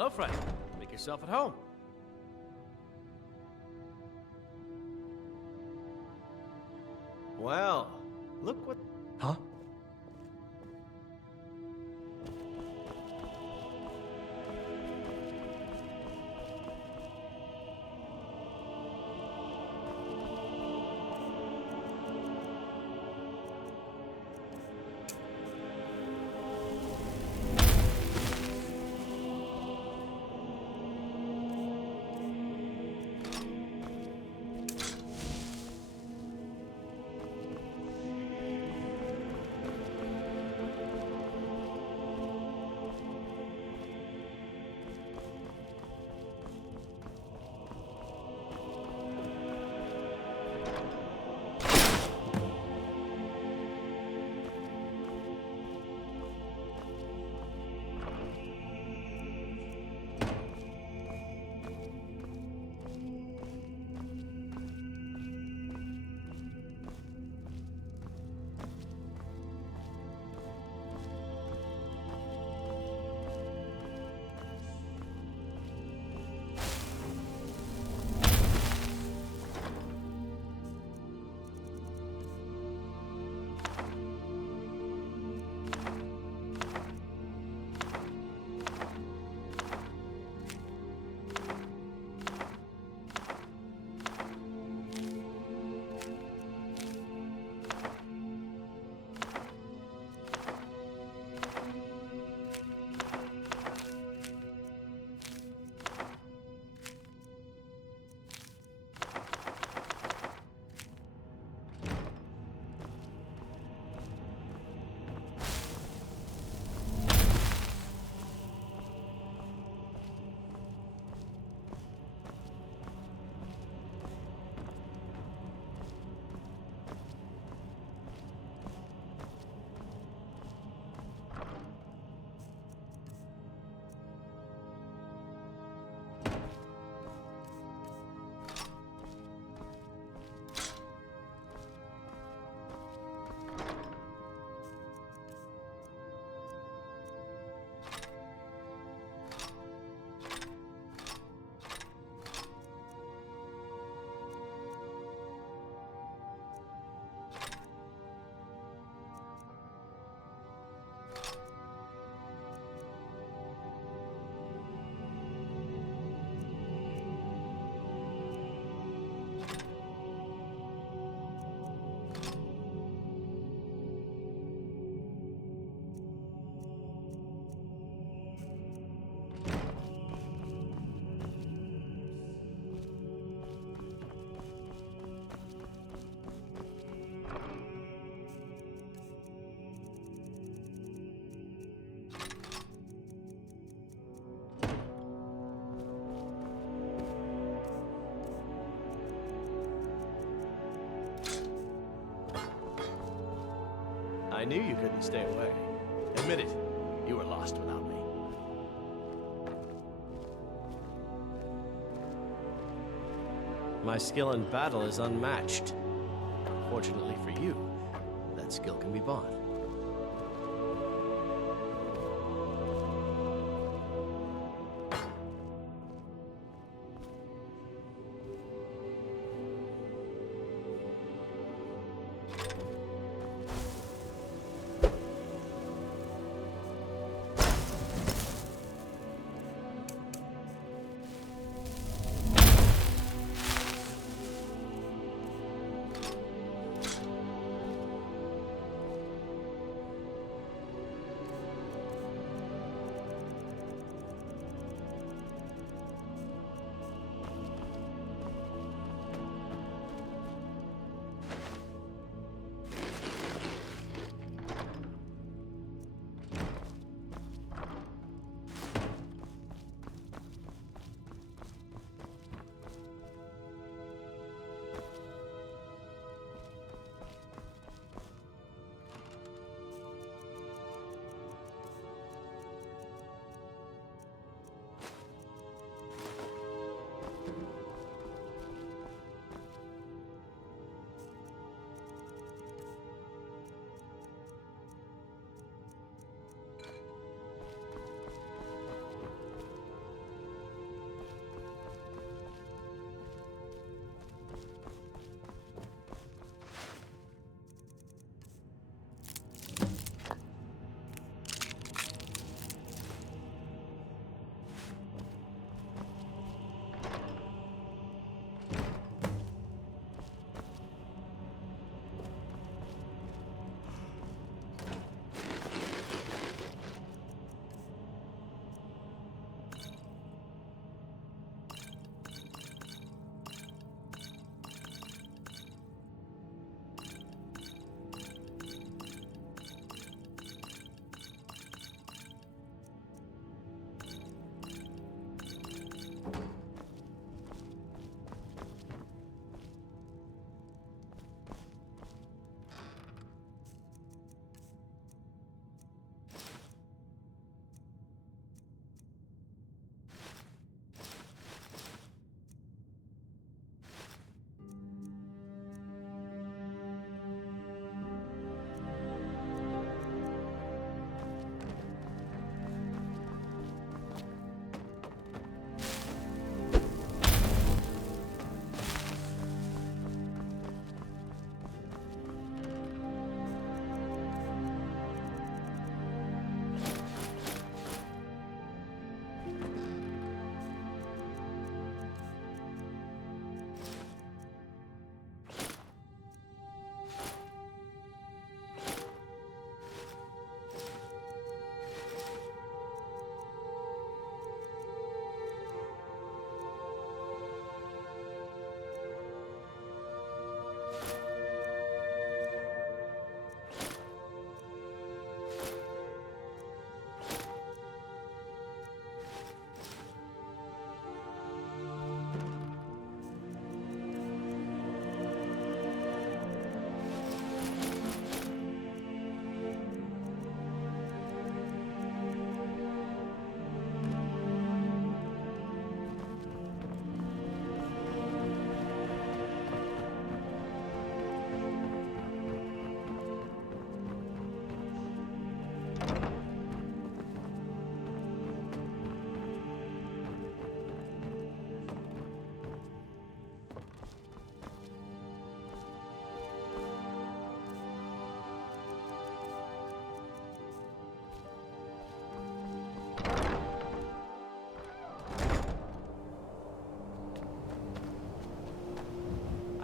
Hello, friend. Make yourself at home. Well, look what... Huh? I knew you couldn't stay away. Admit it, you were lost without me. My skill in battle is unmatched. Fortunately for you, that skill can be bought.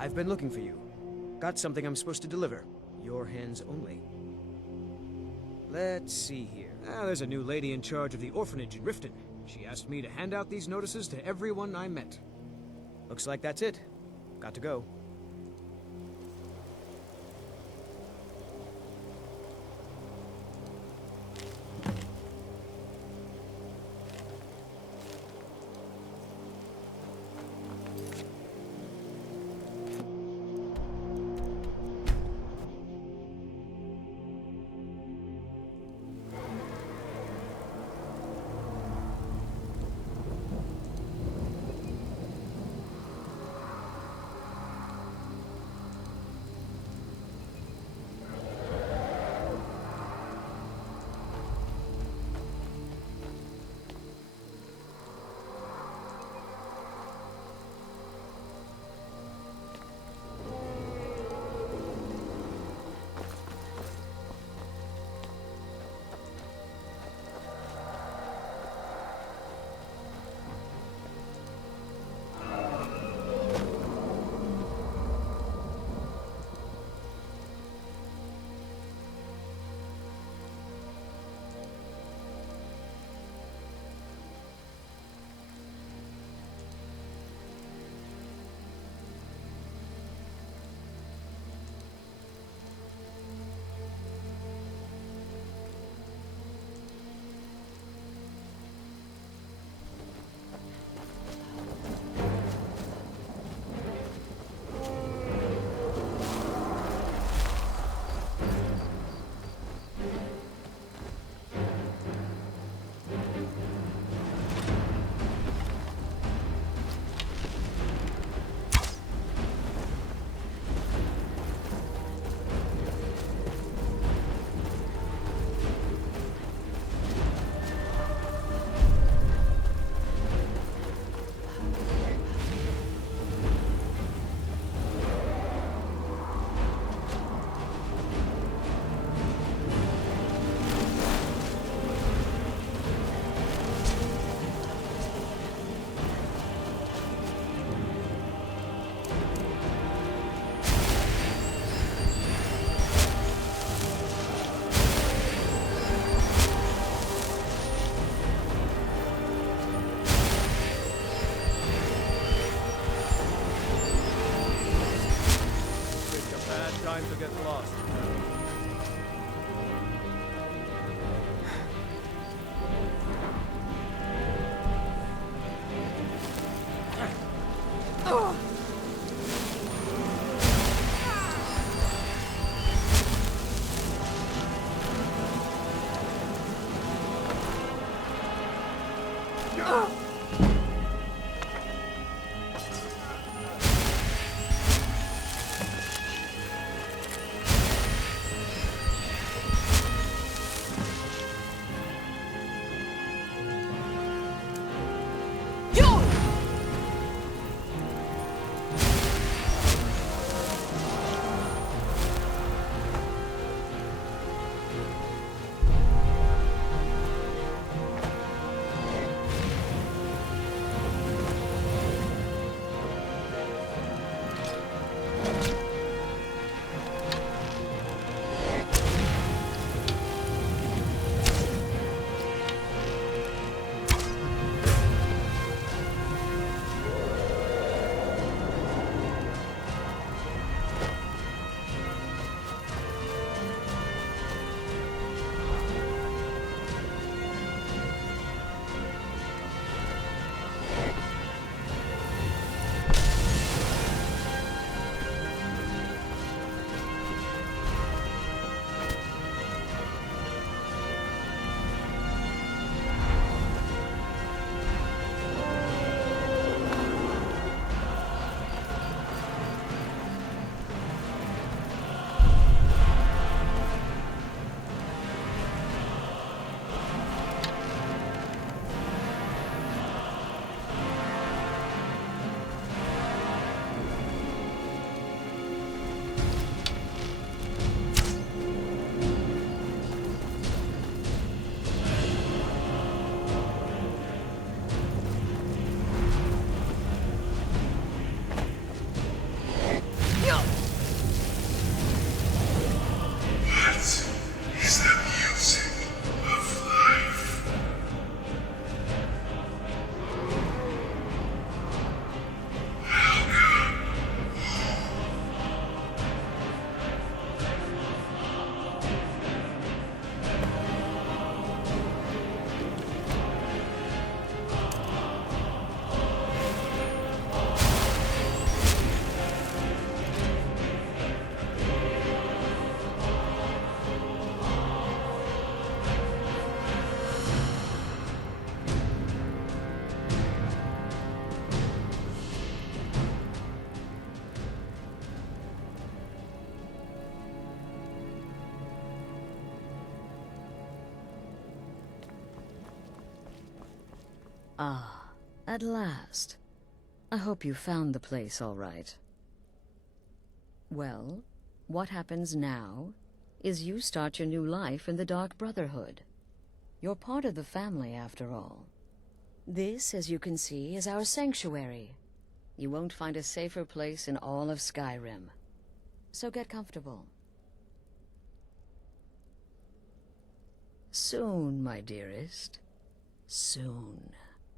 I've been looking for you. Got something I'm supposed to deliver. Your hands only. Let's see here. There's a new lady in charge of the orphanage in Riften. She asked me to hand out these notices to everyone I met. Looks like that's it. Got to go. Time to get lost. Ah, at last. I hope you found the place all right. Well, what happens now is you start your new life in the Dark Brotherhood. You're part of the family, after all. This, as you can see, is our sanctuary. You won't find a safer place in all of Skyrim. So get comfortable. Soon, my dearest. Soon.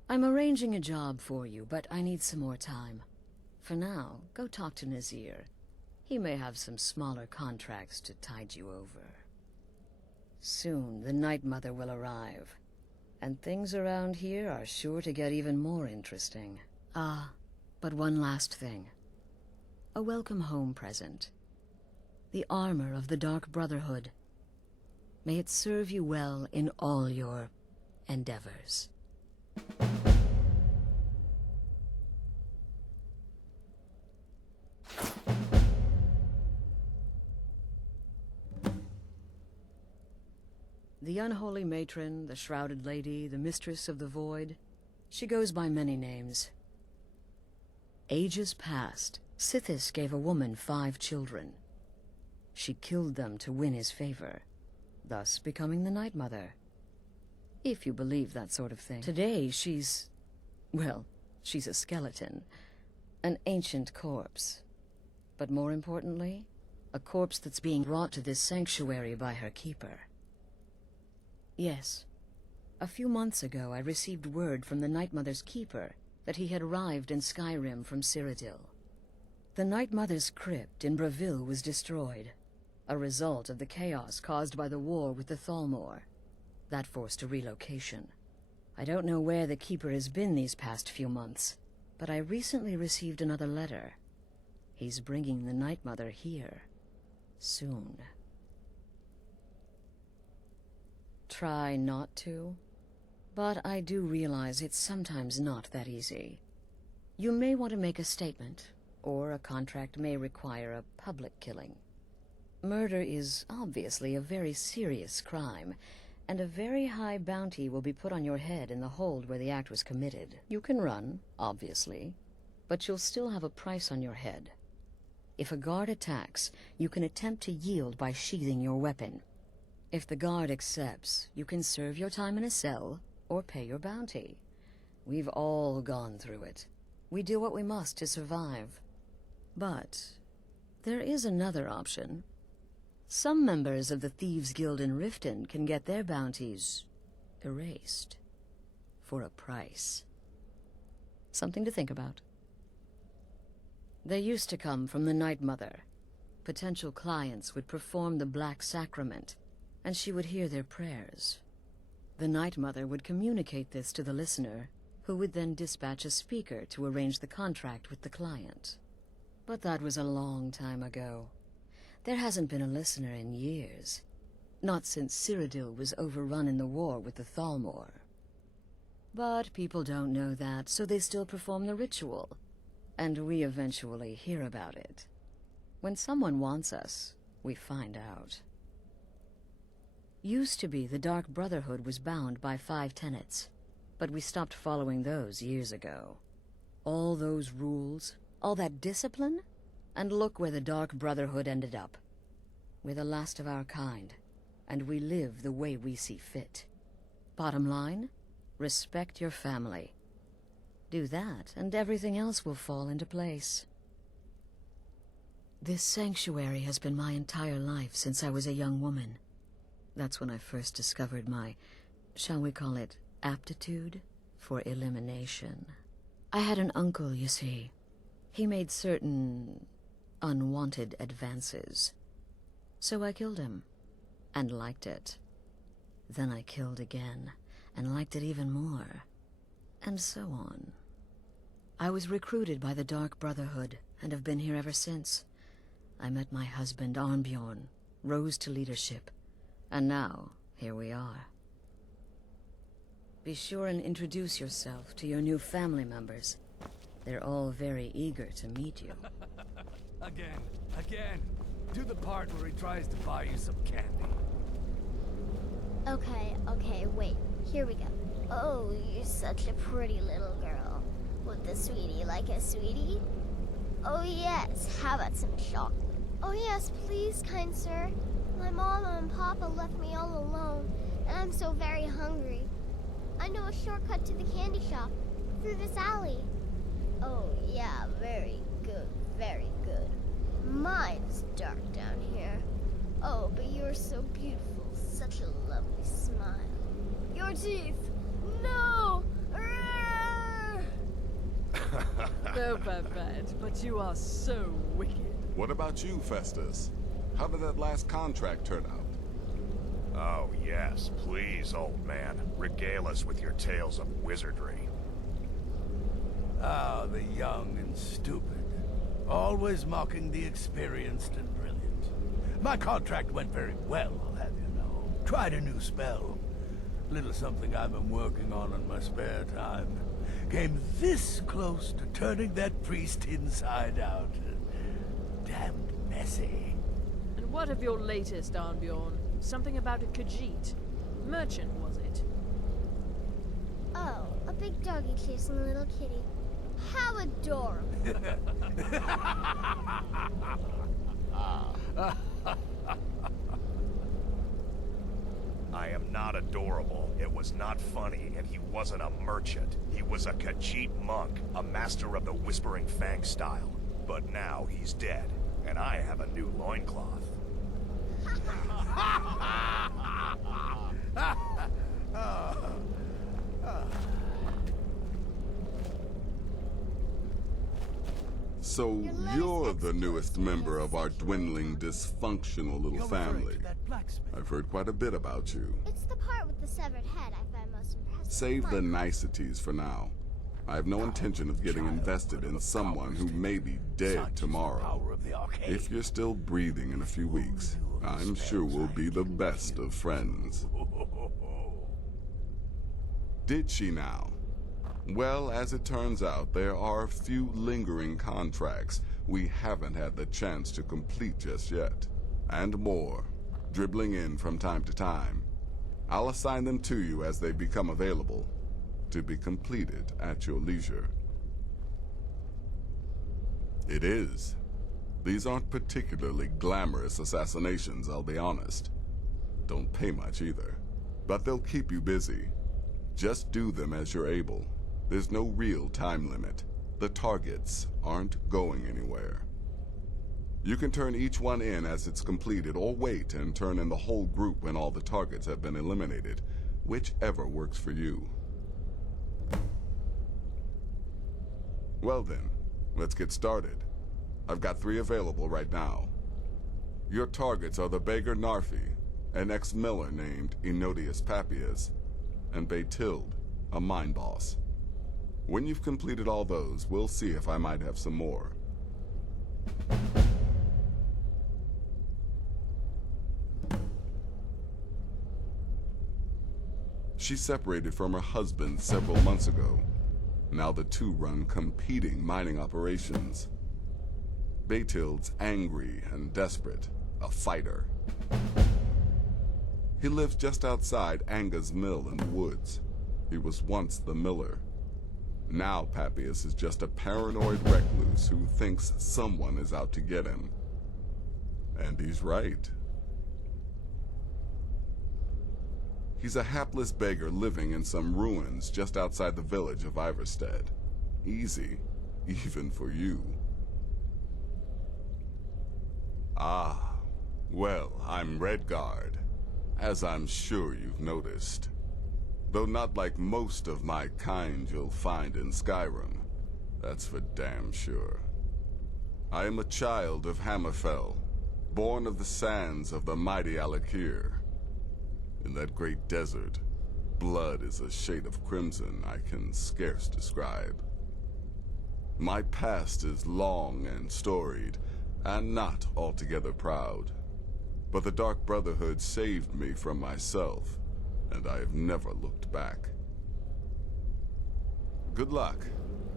I'm arranging a job for you, but I need some more time. For now, go talk to Nazir. He may have some smaller contracts to tide you over. Soon, the Night Mother will arrive, and things around here are sure to get even more interesting. Ah, but one last thing. A welcome home present. The armor of the Dark Brotherhood. May it serve you well in all your endeavors. The unholy matron, the shrouded lady, the mistress of the void. She goes by many names. Ages past, Sithis gave a woman 5 children. She killed them to win his favor, thus becoming the Night Mother. If you believe that sort of thing. Today she's... well, she's a skeleton. An ancient corpse. But more importantly, a corpse that's being brought to this sanctuary by her keeper. Yes. A few months ago, I received word from the Night Mother's keeper that he had arrived in Skyrim from Cyrodiil. The Night Mother's crypt in Bravil was destroyed, a result of the chaos caused by the war with the Thalmor. That forced a relocation. I don't know where the keeper has been these past few months, but I recently received another letter. He's bringing the Night Mother here. Soon. Try not to, but I do realize it's sometimes not that easy. You may want to make a statement, or a contract may require a public killing. Murder is obviously a very serious crime, and a very high bounty will be put on your head in the hold where the act was committed. You can run, obviously, but you'll still have a price on your head. If a guard attacks, you can attempt to yield by sheathing your weapon. If the guard accepts, you can serve your time in a cell, or pay your bounty. We've all gone through it. We do what we must to survive. But there is another option. Some members of the Thieves' Guild in Riften can get their bounties erased. For a price. Something to think about. They used to come from the Night Mother. Potential clients would perform the Black Sacrament, and she would hear their prayers. The Night Mother would communicate this to the listener, who would then dispatch a speaker to arrange the contract with the client. But that was a long time ago. There hasn't been a listener in years. Not since Cyrodiil was overrun in the war with the Thalmor. But people don't know that, so they still perform the ritual. And we eventually hear about it. When someone wants us, we find out. Used to be the Dark Brotherhood was bound by 5 tenets, but we stopped following those years ago. All those rules, all that discipline, and look where the Dark Brotherhood ended up. We're the last of our kind, and we live the way we see fit. Bottom line, respect your family. Do that, and everything else will fall into place. This sanctuary has been my entire life since I was a young woman. That's when I first discovered my, shall we call it, aptitude for elimination. I had an uncle, you see. He made certain unwanted advances. So I killed him, and liked it. Then I killed again, and liked it even more. And so on. I was recruited by the Dark Brotherhood, and have been here ever since. I met my husband, Arnbjorn, rose to leadership, and now, here we are. Be sure and introduce yourself to your new family members. They're all very eager to meet you. Again. Do the part where he tries to buy you some candy. Okay, wait. Here we go. Oh, you're such a pretty little girl. Would the sweetie like a sweetie? Oh yes, how about some chocolate? Oh yes, please, kind sir. My mama and papa left me all alone, and I'm so very hungry. I know a shortcut to the candy shop, through this alley. Oh yeah, very good, very good. Mine's dark down here. Oh, but you're so beautiful, such a lovely smile. Your teeth! No! No, Babette, but you are so wicked. What about you, Festus? How did that last contract turn out? Oh, yes, please, old man. Regale us with your tales of wizardry. Ah, the young and stupid. Always mocking the experienced and brilliant. My contract went very well, I'll have you know. Tried a new spell. Little something I've been working on in my spare time. Came this close to turning that priest inside out. Damned messy. And what of your latest, Arnbjorn? Something about a Khajiit. Merchant, was it? Oh, a big doggy chasing a little kitty. How adorable. I am not adorable. It was not funny, and he wasn't a merchant. He was a Khajiit monk, a master of the Whispering Fang style. But now he's dead, and I have a new loincloth. So you're the newest member of our dwindling, dysfunctional little family. I've heard quite a bit about you. It's the part with the severed head I find most impressive. Save the niceties for now. I have no intention of getting invested in someone who may be dead tomorrow. If you're still breathing in a few weeks, I'm sure we'll be the best of friends. Did she now? Well, as it turns out, there are a few lingering contracts we haven't had the chance to complete just yet. And more, dribbling in from time to time. I'll assign them to you as they become available, to be completed at your leisure. It is. These aren't particularly glamorous assassinations, I'll be honest. Don't pay much either. But they'll keep you busy. Just do them as you're able. There's no real time limit. The targets aren't going anywhere. You can turn each one in as it's completed, or wait and turn in the whole group when all the targets have been eliminated, whichever works for you. Well then, let's get started. I've got 3 available right now. Your targets are the beggar Narfi, an ex-miller named Ennodius Papius, and Beitild, a mine boss. When you've completed all those, we'll see if I might have some more. She separated from her husband several months ago. Now the two run competing mining operations. Beitild's angry and desperate, a fighter. He lives just outside Anga's mill in the woods. He was once the miller. Now Papius is just a paranoid recluse who thinks someone is out to get him. And he's right. He's a hapless beggar living in some ruins just outside the village of Iverstead. Easy, even for you. Ah, well, I'm Redguard, as I'm sure you've noticed. Though not like most of my kind you'll find in Skyrim. That's for damn sure. I am a child of Hammerfell, born of the sands of the mighty Alakir. In that great desert, blood is a shade of crimson I can scarce describe. My past is long and storied, and not altogether proud. But the Dark Brotherhood saved me from myself, and I have never looked back. Good luck.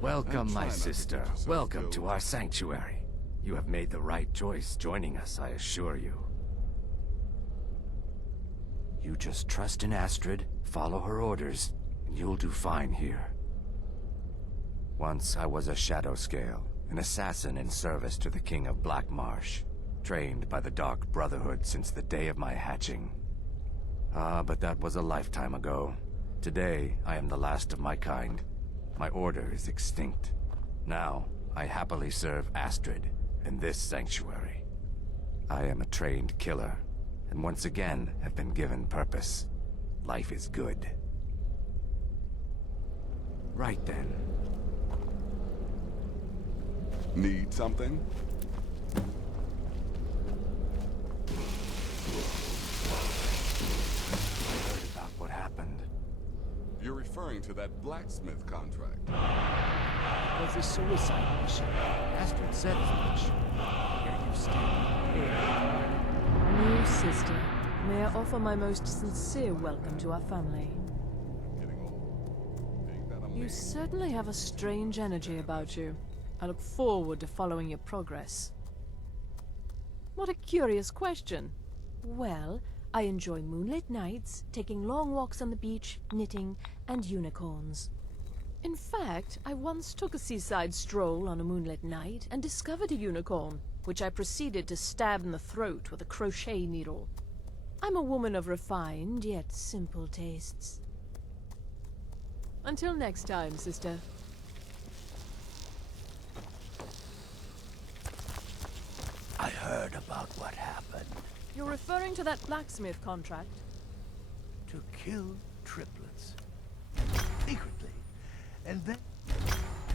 Welcome, my sister. Welcome to our sanctuary. You have made the right choice joining us, I assure you. You just trust in Astrid, follow her orders, You'll do fine here. Once I was a Shadow Scale, an assassin in service to the King of Black Marsh, trained by the Dark Brotherhood since the day of my hatching. But that was a lifetime ago. Today, I am the last of my kind. My order is extinct. Now, I happily serve Astrid in this sanctuary. I am a trained killer, and once again have been given purpose. Life is good. Right then. Need something? Heard about what happened. You're referring to that blacksmith contract. It was a suicide mission. Astrid said as much. Here you stand. New sister, may I offer my most sincere welcome to our family. Getting old. Ain't that You amazing? certainly have a strange energy about you. I look forward to following your progress. What a curious question. Well, I enjoy moonlit nights, taking long walks on the beach, knitting, and unicorns. In fact, I once took a seaside stroll on a moonlit night and discovered a unicorn, which I proceeded to stab in the throat with a crochet needle. I'm a woman of refined yet simple tastes. Until next time, sister. I heard about what happened. You're referring to that blacksmith contract? To kill triplets. Secretly. And then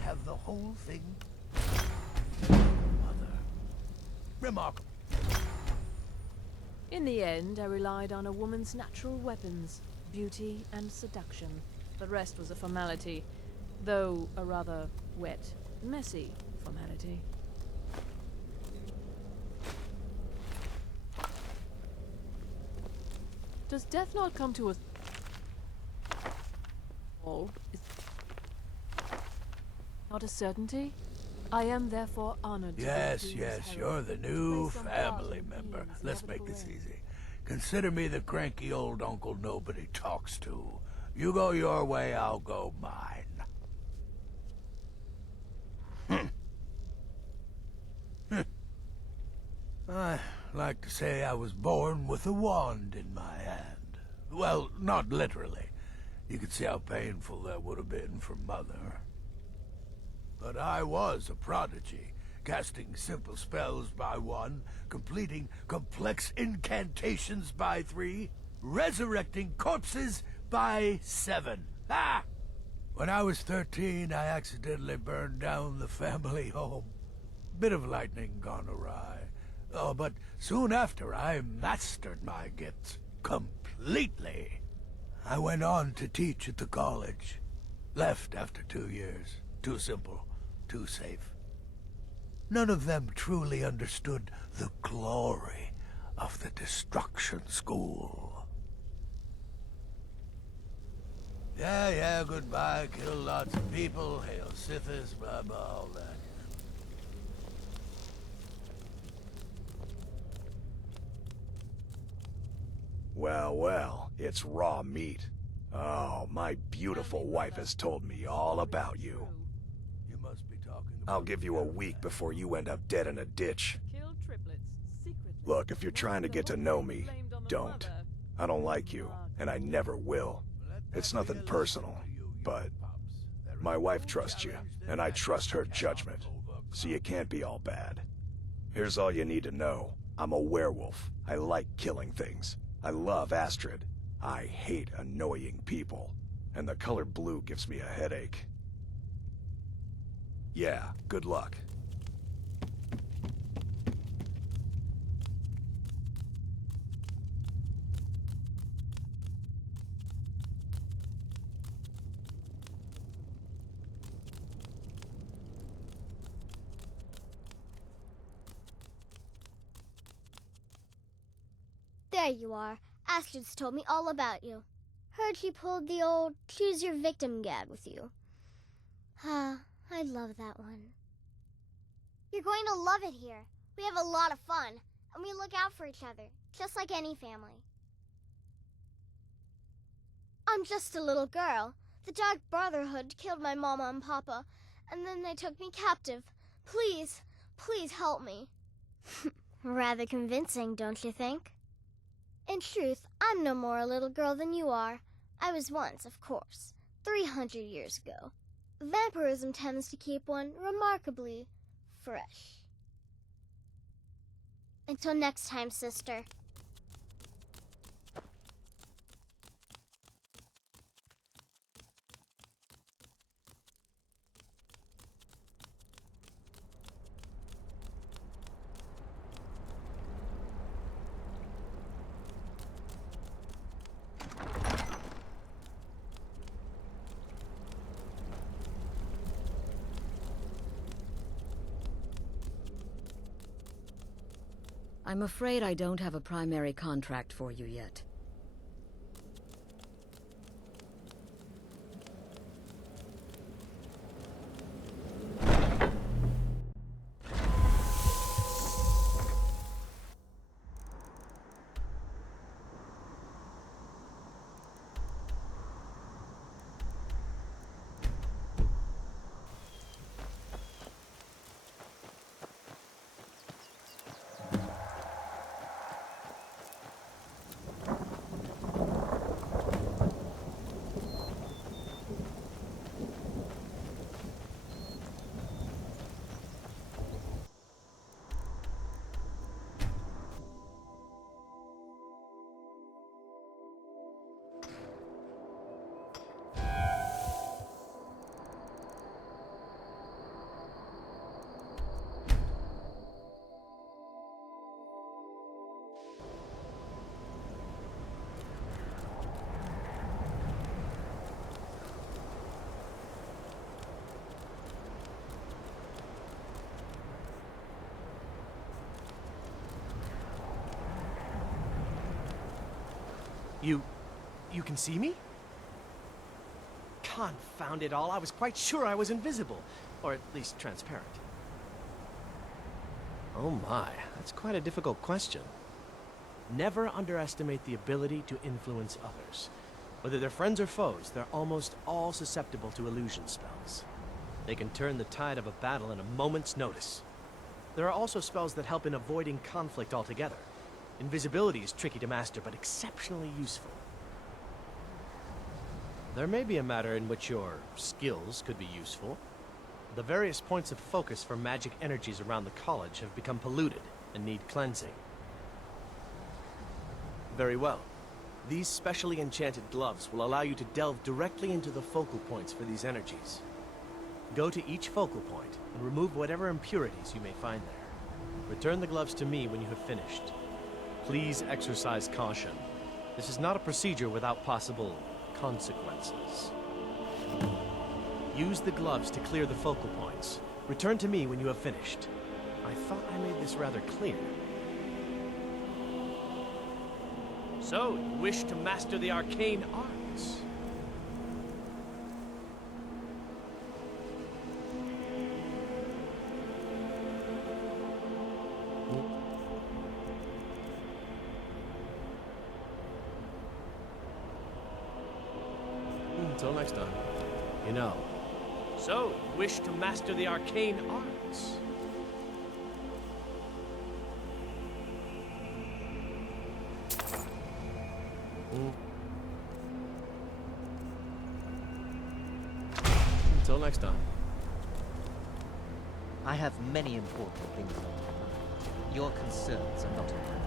have the whole thing... Mother. Remarkable. In the end, I relied on a woman's natural weapons, beauty and seduction. The rest was a formality, though a rather wet, messy formality. Does death not come to us all? Is not a certainty? I am therefore honored to Yes, be yes, Queen's you're herald. the new Place on family thousand member. beings Let's never make this to end. easy. Consider me the cranky old uncle nobody talks to. You go your way, I'll go mine. I like to say I was born with a wand in my hand. Well, not literally. You could see how painful that would have been for Mother. But I was a prodigy, casting simple spells by one, completing complex incantations by 3, resurrecting corpses by 7. Ah! When I was 13, I accidentally burned down the family home. Bit of lightning gone awry. Oh, but soon after, I mastered my gifts completely. I went on to teach at the college. Left after 2 years. Too simple, too safe. None of them truly understood the glory of the Destruction School. Yeah, goodbye. Kill lots of people. Hail Sithis, blah, blah, all that. Well, well, it's raw meat. Oh, my beautiful wife has told me all about you. You must be talking about... I'll give you a week before you end up dead in a ditch. Killed triplets secretly. Look, if you're trying to get to know me, don't. I don't like you, and I never will. It's nothing personal, but my wife trusts you, and I trust her judgment, so you can't be all bad. Here's all you need to know. I'm a werewolf. I like killing things. I love Astrid. I hate annoying people. And the color blue gives me a headache. Yeah, good luck. There you are. Astrid's told me all about you. Heard she pulled the old choose your victim gag with you. Ah, I love that one. You're going to love it here. We have a lot of fun, and we look out for each other, just like any family. I'm just a little girl. The Dark Brotherhood killed my mama and papa, and then they took me captive. Please, please help me. Rather convincing, don't you think? In truth, I'm no more a little girl than you are. I was once, of course, 300 years ago. Vampirism tends to keep one remarkably fresh. Until next time, sister. I'm afraid I don't have a primary contract for you yet. You can see me? Confound it all, I was quite sure I was invisible. Or at least transparent. Oh my, that's quite a difficult question. Never underestimate the ability to influence others. Whether they're friends or foes, they're almost all susceptible to illusion spells. They can turn the tide of a battle in a moment's notice. There are also spells that help in avoiding conflict altogether. Invisibility is tricky to master, but exceptionally useful. There may be a matter in which your skills could be useful. The various points of focus for magic energies around the college have become polluted and need cleansing. Very well. These specially enchanted gloves will allow you to delve directly into the focal points for these energies. Go to each focal point and remove whatever impurities you may find there. Return the gloves to me when you have finished. Please exercise caution. This is not a procedure without possible consequences. Use the gloves to clear the focal points. Return to me when you have finished. I thought I made this rather clear. So, you wish to master the arcane arts? Until next time. You know. So, you wish to master the arcane arts? Until next time. I have many important things on my mind. Your concerns are not important.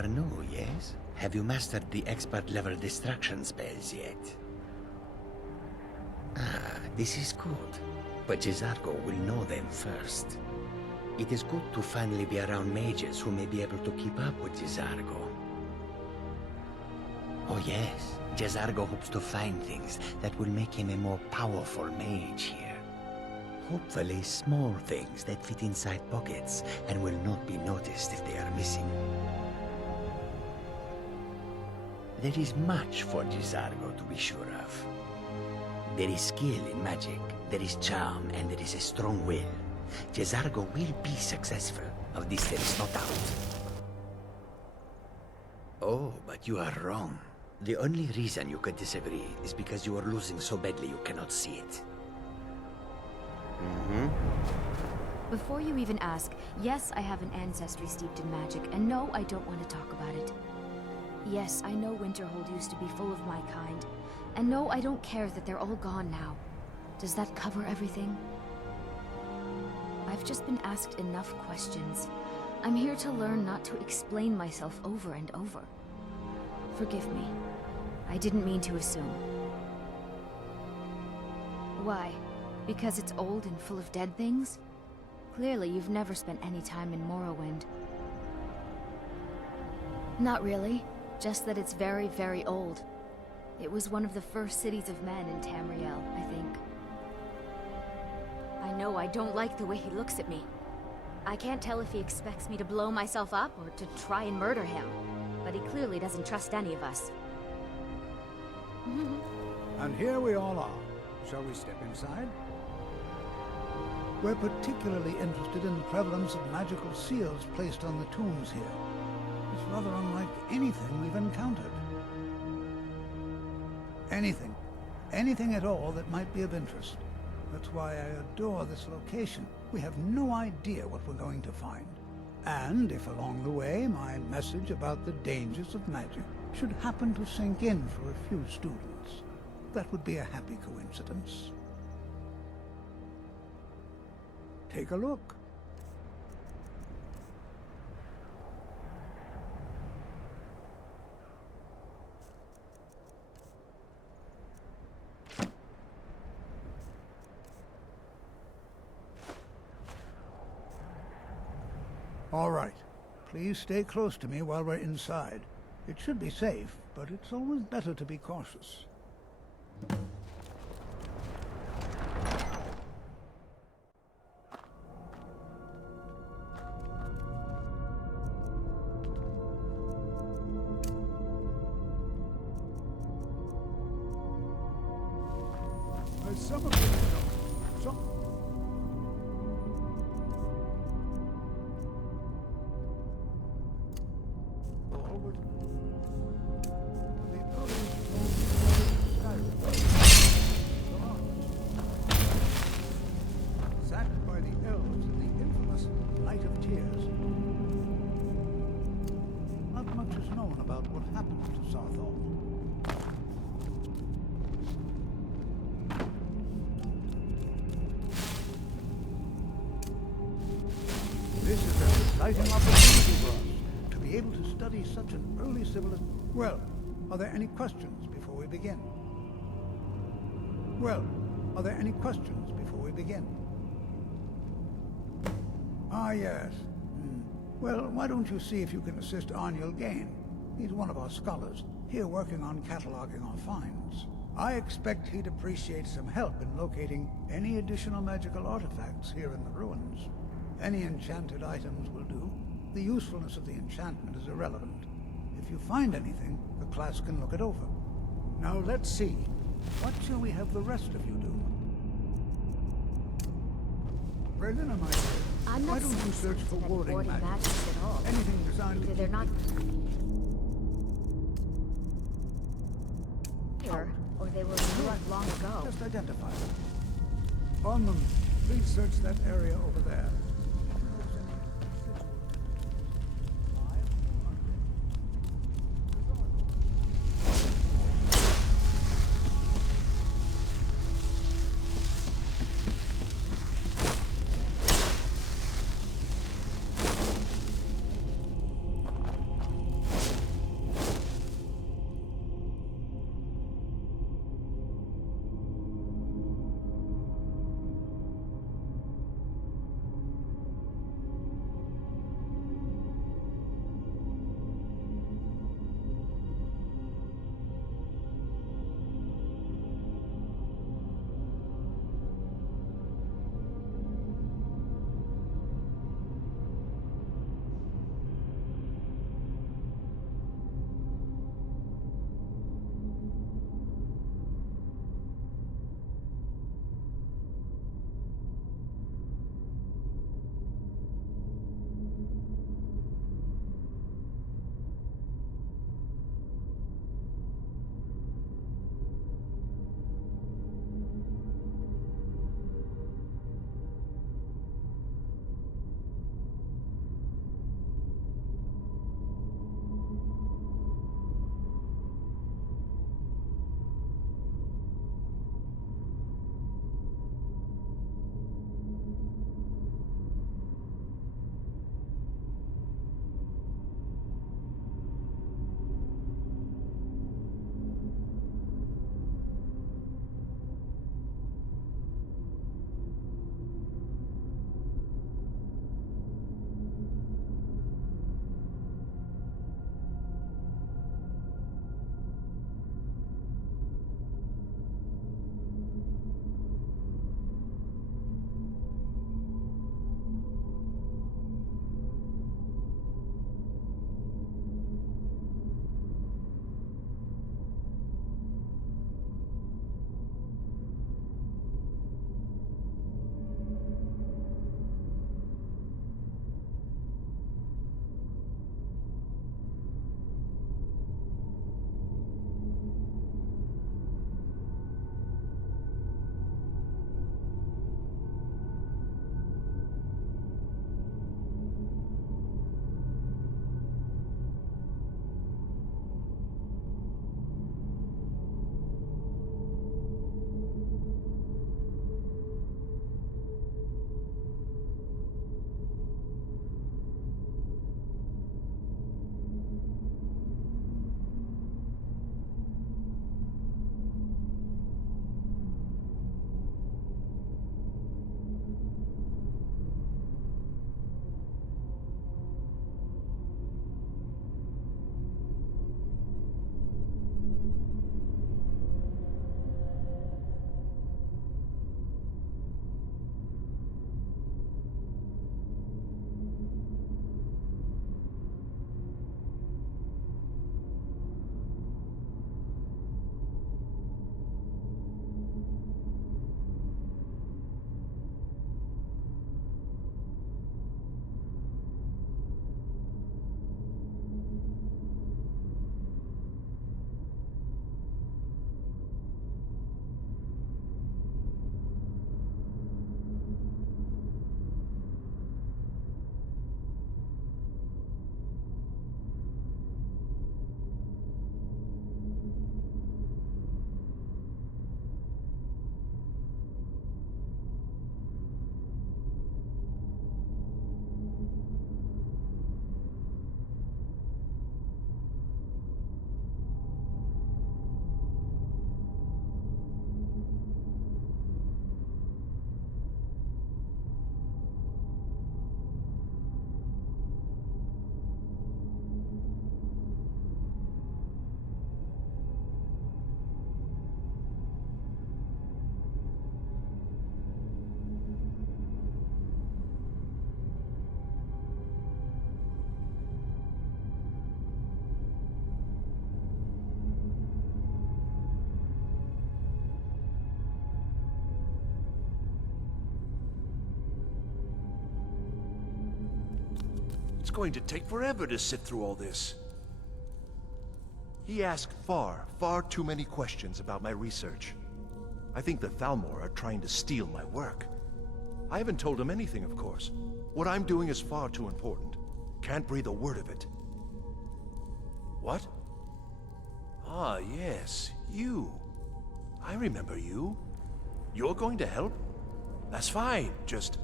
are new, yes? Have you mastered the expert-level distraction spells yet? Ah, this is good. But Jyrik will know them first. It is good to finally be around mages who may be able to keep up with Jyrik. Oh yes, Jyrik hopes to find things that will make him a more powerful mage here. Hopefully small things that fit inside pockets and will not be noticed if they are missing. There is much for Jyrik to be sure of. There is skill in magic, there is charm, and there is a strong will. Jyrik will be successful. Of this there is no doubt. Oh, but you are wrong. The only reason you could disagree is because you are losing so badly you cannot see it. Before you even ask, yes, I have an ancestry steeped in magic, and no, I don't want to talk about it. Yes, I know Winterhold used to be full of my kind, and no, I don't care that they're all gone now. Does that cover everything? I've just been asked enough questions. I'm here to learn, not to explain myself over and over. Forgive me. I didn't mean to assume. Why? Because it's old and full of dead things? Clearly, you've never spent any time in Morrowind. Not really. Just that it's very, very old. It was one of the first cities of men in Tamriel, I think. I know I don't like the way he looks at me. I can't tell if he expects me to blow myself up or to try and murder him. But he clearly doesn't trust any of us. And here we all are. Shall we step inside? We're particularly interested in the prevalence of magical seals placed on the tombs here. It's rather unlike anything we've encountered. Anything. Anything at all that might be of interest. That's why I adore this location. We have no idea what we're going to find. And if along the way my message about the dangers of magic should happen to sink in for a few students, that would be a happy coincidence. Take a look. All right. Please stay close to me while we're inside. It should be safe, but it's always better to be cautious. As some of you know, some... Forward. The early Skyrim. Sacked by the elves in the infamous Night of Tears. Not much is known about what happened to Saarthal. This is an exciting opportunity for us to be able to study such an early civilization. Well, are there any questions before we begin? Well, are there any questions before we begin? Ah, yes. Well, why don't you see if you can assist Arniel Gain? He's one of our scholars, here working on cataloging our finds. I expect he'd appreciate some help in locating any additional magical artifacts here in the ruins. Any enchanted items will do. The usefulness of the enchantment is irrelevant. If you find anything, the class can look it over. Now let's see. What shall we have the rest of you do? Brandon, am I... I'm not Why don't you search for warding magic? At all. Anything designed Either to they're keep not it here, or they were removed long ago. Just identify them. On them, please search that area over there. It's going to take forever to sift through all this. He asked far too many questions about my research. I think the Thalmor are trying to steal my work. I haven't told him anything, of course. What I'm doing is far too important. Can't breathe a word of it. What? Ah, yes, you. I remember you. You're going to help? That's fine. Just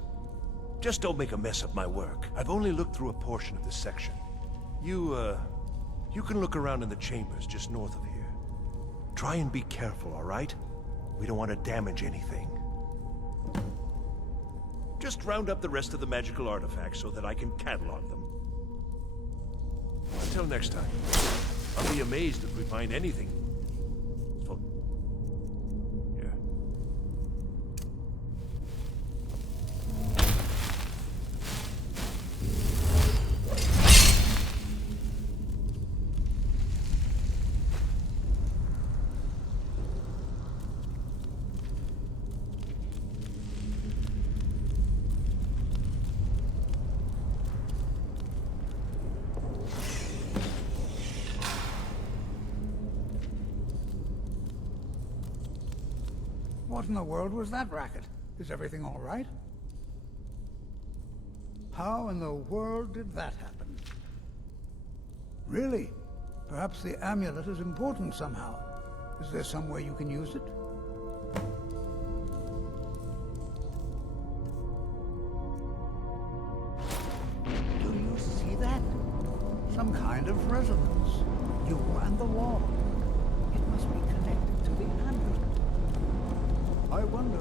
don't make a mess of my work. I've only looked through a portion of this section. You can look around in the chambers just north of here. Try and be careful, all right? We don't want to damage anything. Just round up the rest of the magical artifacts so that I can catalog them. Until next time, I'll be amazed if we find anything. Yeah. What in the world was that racket? Is everything all right? How in the world did that happen? Really? Perhaps the amulet is important somehow. Is there some way you can use it? Do you see that? Some kind of resonance. You and the wall. It must be connected to the amulet. I wonder,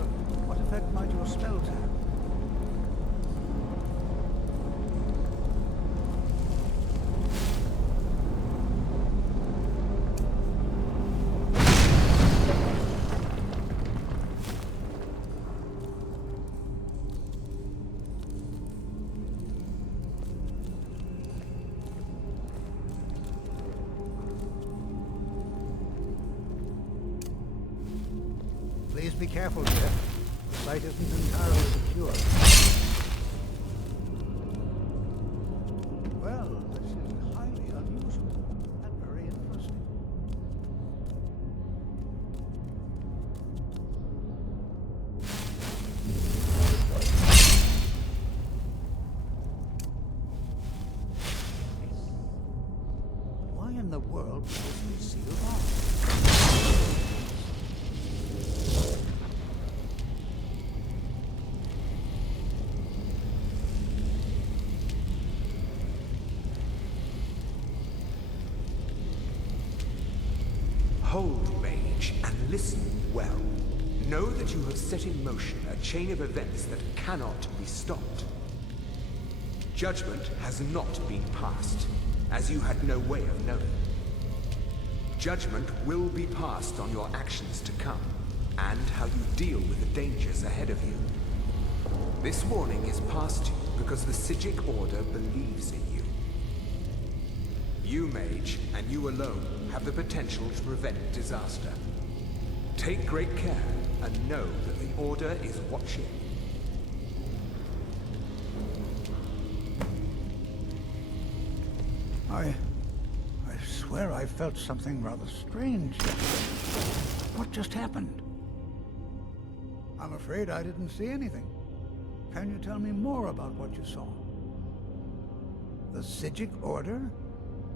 what effect might your spells have? Please be careful, Jeff. The site isn't entirely secure. Well, this is highly unusual and very interesting. Why in the world was this sealed off? Hold, mage, and listen well. Know that you have set in motion a chain of events that cannot be stopped. Judgment has not been passed, as you had no way of knowing. Judgment will be passed on your actions to come, and how you deal with the dangers ahead of you. This warning is passed to you because the Psijic Order believes in you. You, mage, and you alone, have the potential to prevent disaster. Take great care, and know that the Order is watching. I swear I felt something rather strange. What just happened? I'm afraid I didn't see anything. Can you tell me more about what you saw? The Psijic Order?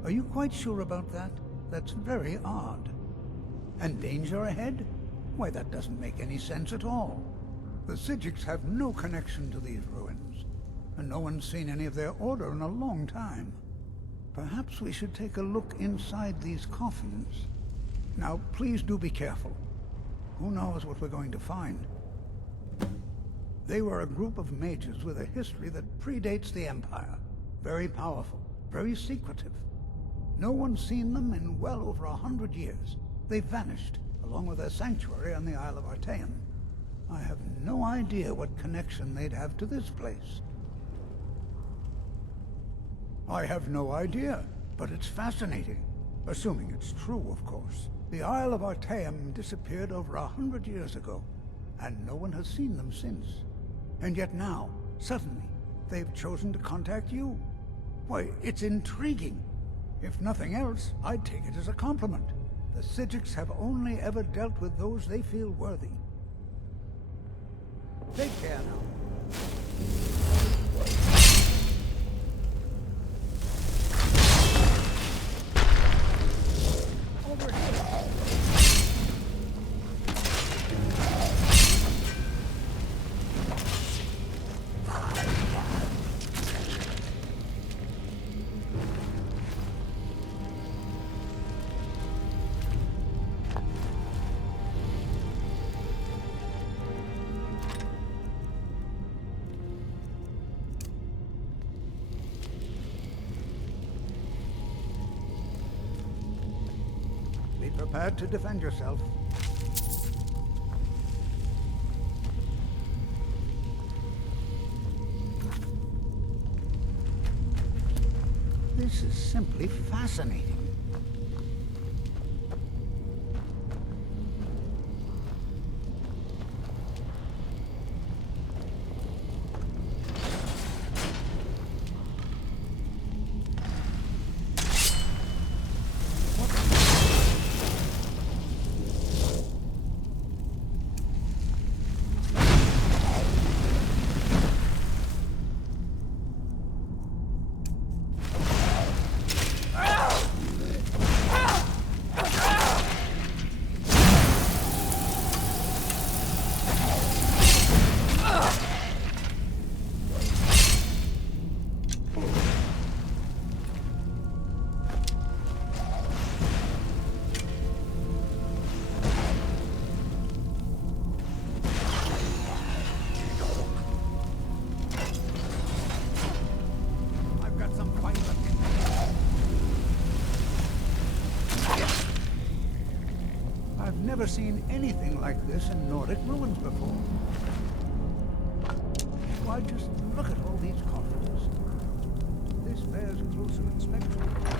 Are you quite sure about that? That's very odd. And danger ahead? Why, that doesn't make any sense at all. The Psijics have no connection to these ruins, and no one's seen any of their order in a long time. Perhaps we should take a look inside these coffins. Now, please do be careful. Who knows what we're going to find? They were a group of mages with a history that predates the Empire. Very powerful, very secretive. No one's seen them in well over 100 years. They vanished, along with their sanctuary on the Isle of Artaeum. I have no idea what connection they'd have to this place. I have no idea, but it's fascinating. Assuming it's true, of course. The Isle of Artaeum disappeared over 100 years ago, and no one has seen them since. And yet now, suddenly, they've chosen to contact you. Why, it's intriguing. If nothing else, I'd take it as a compliment. The Psijics have only ever dealt with those they feel worthy. Take care now. Over here. Be prepared to defend yourself. This is simply fascinating. I've never seen anything like this in Nordic ruins before. Why, just look at all these coffins. This bears closer inspection.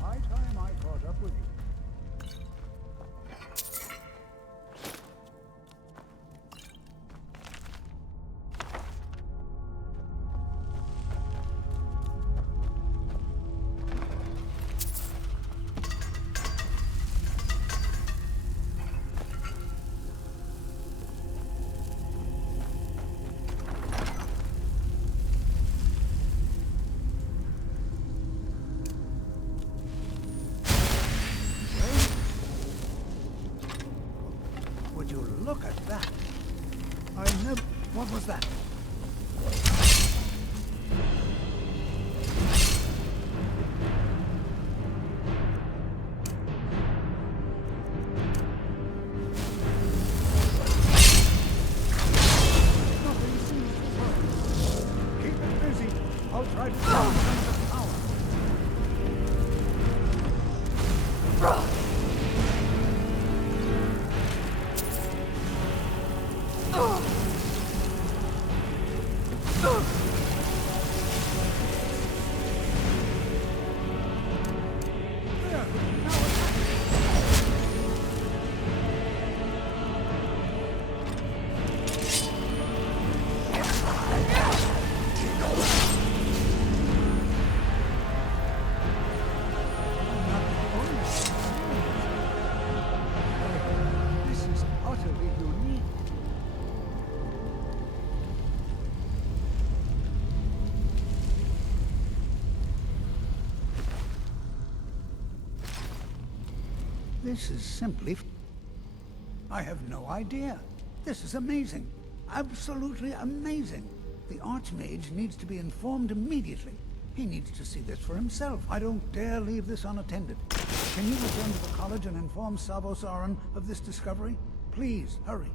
High time I caught up with you. Would you look at that? I never... What was that? Nothing seems to work. Keep it busy. I'll try to find some of the power. This is utterly unique. This is simply... I have no idea. This is amazing. Absolutely amazing. The Archmage needs to be informed immediately. He needs to see this for himself. I don't dare leave this unattended. Can you return to the college and inform Sabo Saran of this discovery? Please, hurry.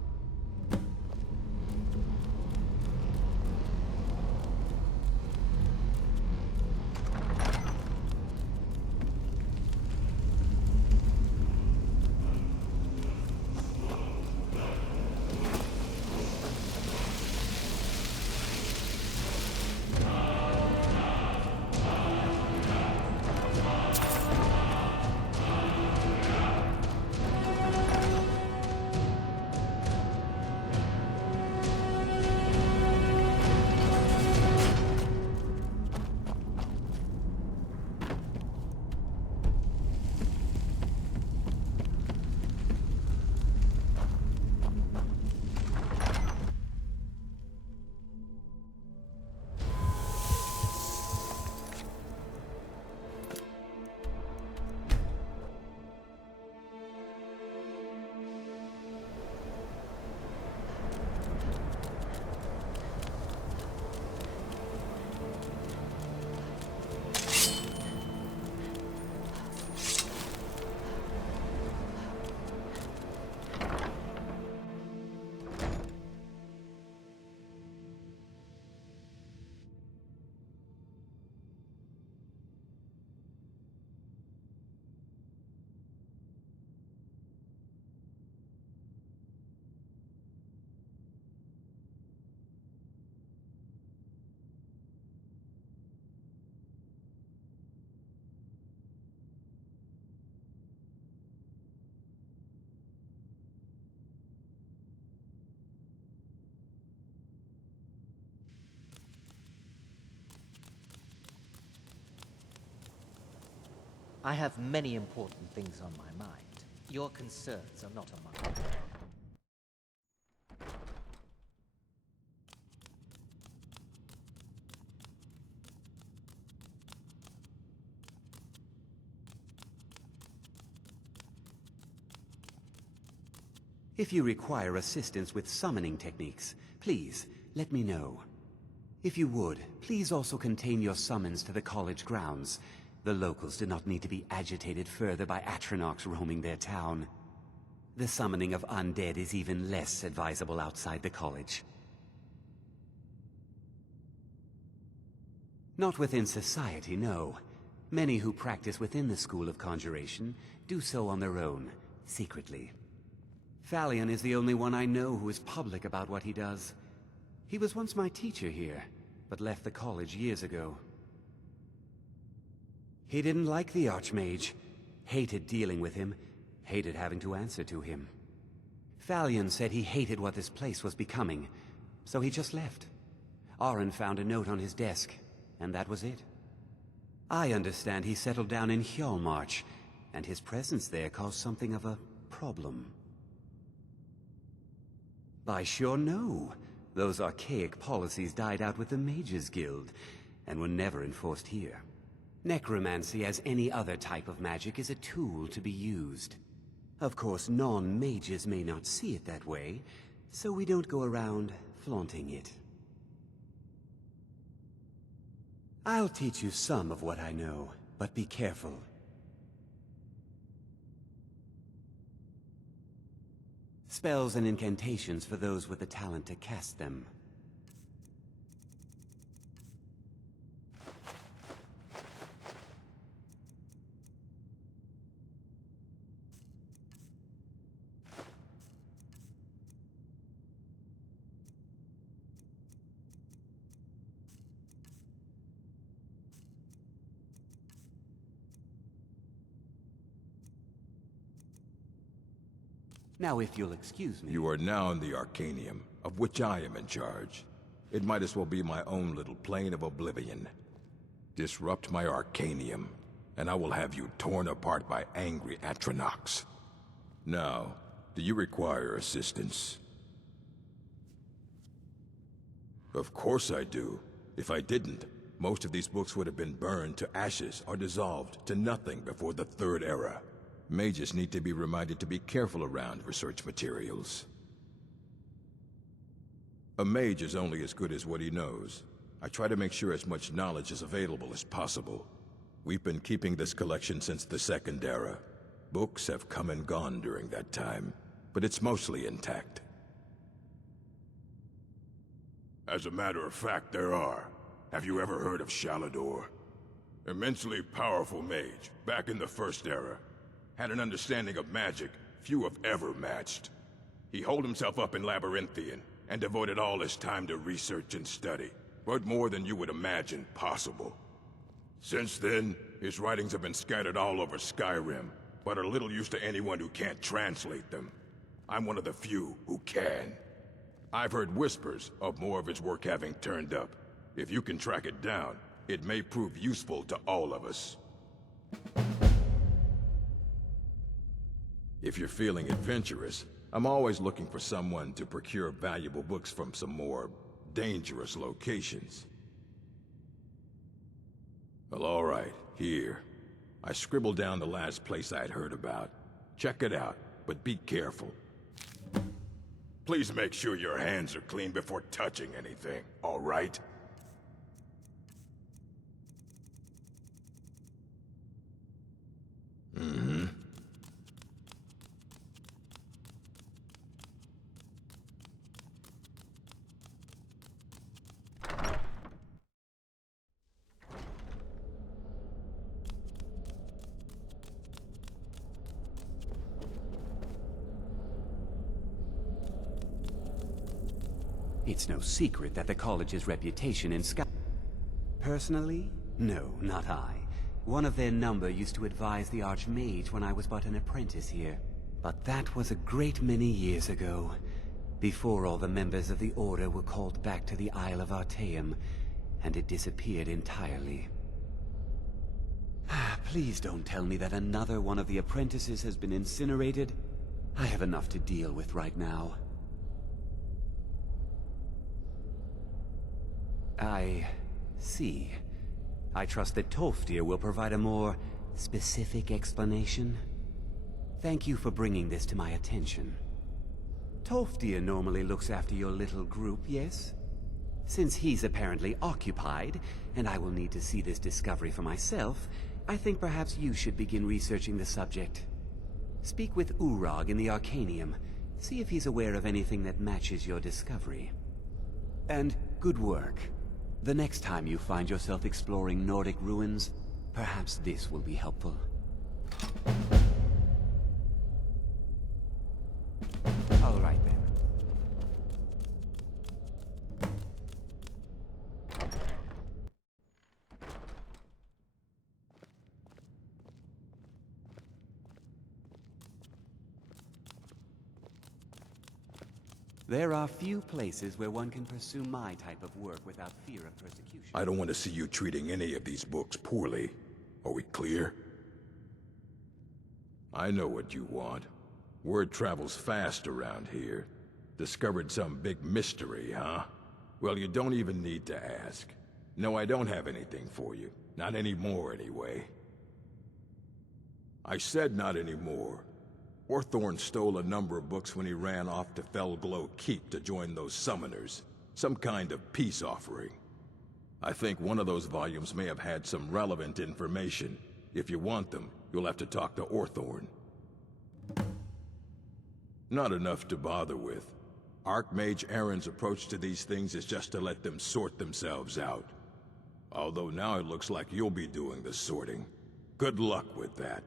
I have many important things on my mind. Your concerns are not among them. If you require assistance with summoning techniques, please let me know. If you would, please also contain your summons to the college grounds. The locals do not need to be agitated further by Atronachs roaming their town. The summoning of undead is even less advisable outside the college. Not within society, no. Many who practice within the School of Conjuration do so on their own, secretly. Phalion is the only one I know who is public about what he does. He was once my teacher here, but left the college years ago. He didn't like the Archmage. Hated dealing with him. Hated having to answer to him. Thalion said he hated what this place was becoming, so he just left. Aron found a note on his desk, and that was it. I understand he settled down in Hjalmarch, and his presence there caused something of a problem. I sure know. Those archaic policies died out with the Mages Guild, and were never enforced here. Necromancy, as any other type of magic, is a tool to be used. Of course, non-mages may not see it that way, so we don't go around flaunting it. I'll teach you some of what I know, but be careful. Spells and incantations for those with the talent to cast them. Now, if you'll excuse me... You are now in the Arcanium, of which I am in charge. It might as well be my own little plane of oblivion. Disrupt my Arcanium, and I will have you torn apart by angry Atronachs. Now, do you require assistance? Of course I do. If I didn't, most of these books would have been burned to ashes or dissolved to nothing before the Third Era. Mages need to be reminded to be careful around research materials. A mage is only as good as what he knows. I try to make sure as much knowledge is available as possible. We've been keeping this collection since the Second Era. Books have come and gone during that time, but it's mostly intact. As a matter of fact, there are. Have you ever heard of Shalador? Immensely powerful mage, back in the First Era. Had an understanding of magic few have ever matched. He holed himself up in Labyrinthian, and devoted all his time to research and study, but more than you would imagine possible. Since then, his writings have been scattered all over Skyrim, but are little use to anyone who can't translate them. I'm one of the few who can. I've heard whispers of more of his work having turned up. If you can track it down, it may prove useful to all of us. If you're feeling adventurous, I'm always looking for someone to procure valuable books from some more dangerous locations. Well, all right, here. I scribbled down the last place I'd heard about. Check it out, but be careful. Please make sure your hands are clean before touching anything, all right? Mm-hmm. It's no secret that the college's reputation in Sky... Personally? No, not I. One of their number used to advise the Archmage when I was but an apprentice here. But that was a great many years ago, before all the members of the Order were called back to the Isle of Artaeum, and it disappeared entirely. Please don't tell me that another one of the apprentices has been incinerated. I have enough to deal with right now. I see. I trust that Tolfdir will provide a more specific explanation. Thank you for bringing this to my attention. Tolfdir normally looks after your little group, yes? Since he's apparently occupied, and I will need to see this discovery for myself, I think perhaps you should begin researching the subject. Speak with Urag in the Arcanium. See if he's aware of anything that matches your discovery. And good work. The next time you find yourself exploring Nordic ruins, perhaps this will be helpful. All right then. There are few places where one can pursue my type of work without fear of persecution. I don't want to see you treating any of these books poorly. Are we clear? I know what you want. Word travels fast around here. Discovered some big mystery, huh? Well, you don't even need to ask. No, I don't have anything for you. Not anymore, anyway. I said not anymore. Orthorn stole a number of books when he ran off to Felglow Keep to join those summoners. Some kind of peace offering. I think one of those volumes may have had some relevant information. If you want them, you'll have to talk to Orthorn. Not enough to bother with. Archmage Aaron's approach to these things is just to let them sort themselves out. Although now it looks like you'll be doing the sorting. Good luck with that.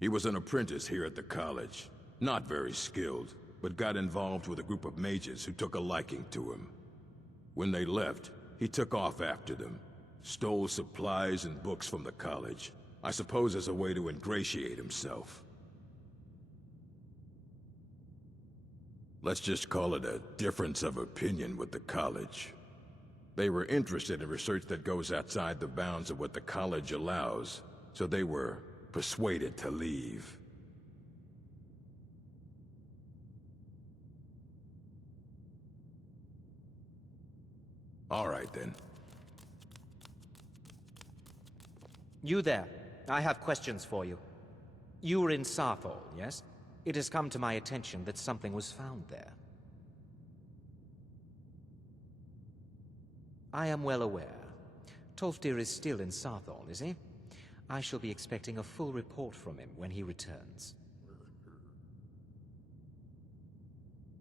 He was an apprentice here at the college. Not very skilled, but got involved with a group of mages who took a liking to him. When they left, he took off after them. Stole supplies and books from the college. I suppose as a way to ingratiate himself. Let's just call it a difference of opinion with the college. They were interested in research that goes outside the bounds of what the college allows, so they were persuaded to leave. All right, then. You there. I have questions for you. You were in Saarthal, yes? It has come to my attention that something was found there. I am well aware. Tolfdir is still in Saarthal, is he? I shall be expecting a full report from him when he returns.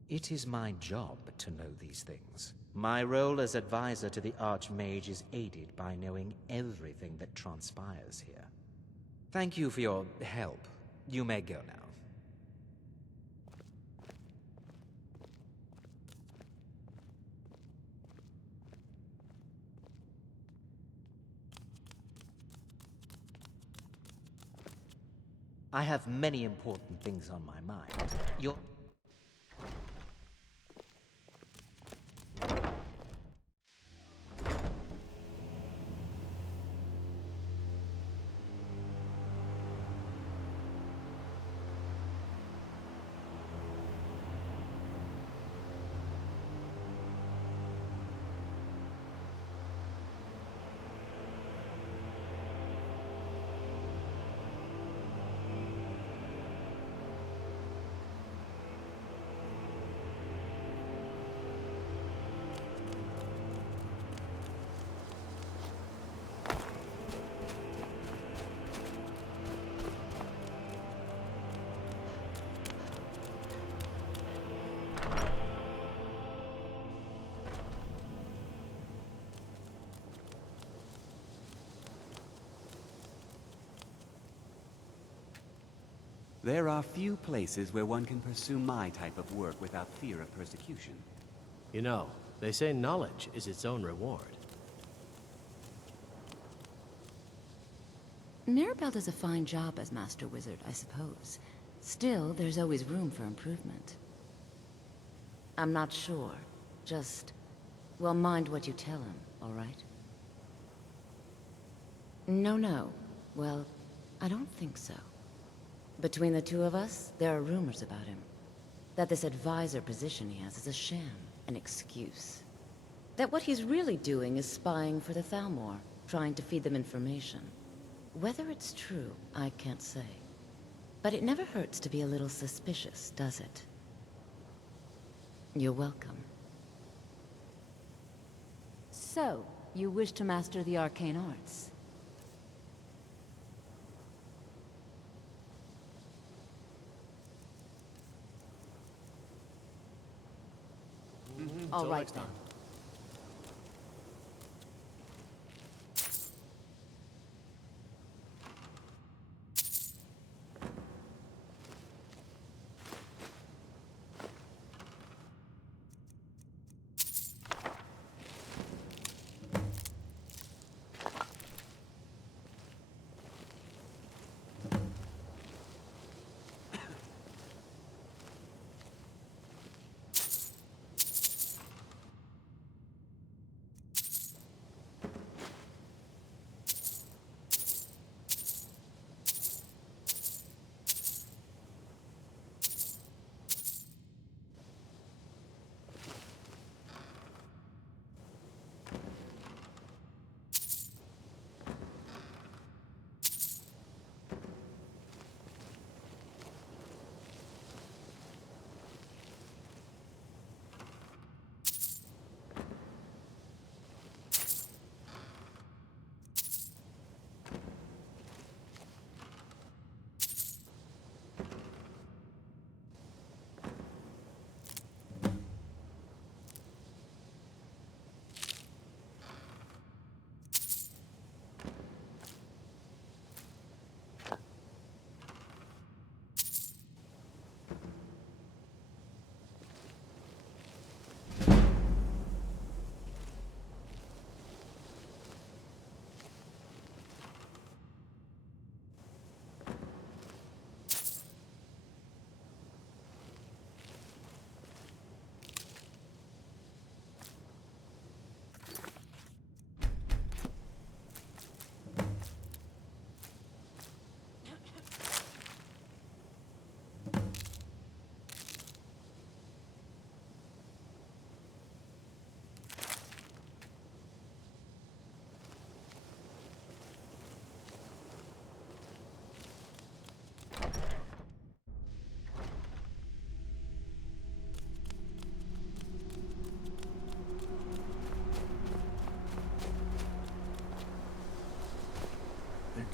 It is my job to know these things. My role as advisor to the Archmage is aided by knowing everything that transpires here. Thank you for your help. You may go now. I have many important things on my mind. There are few places where one can pursue my type of work without fear of persecution. You know, they say knowledge is its own reward. Mirabelle does a fine job as Master Wizard, I suppose. Still, there's always room for improvement. I'm not sure. Just, well, mind what you tell him, all right? No. Well, I don't think so. Between the two of us, there are rumors about him. That this advisor position he has is a sham, an excuse. That what he's really doing is spying for the Thalmor, trying to feed them information. Whether it's true, I can't say. But it never hurts to be a little suspicious, does it? You're welcome. So, you wish to master the arcane arts? All right, then.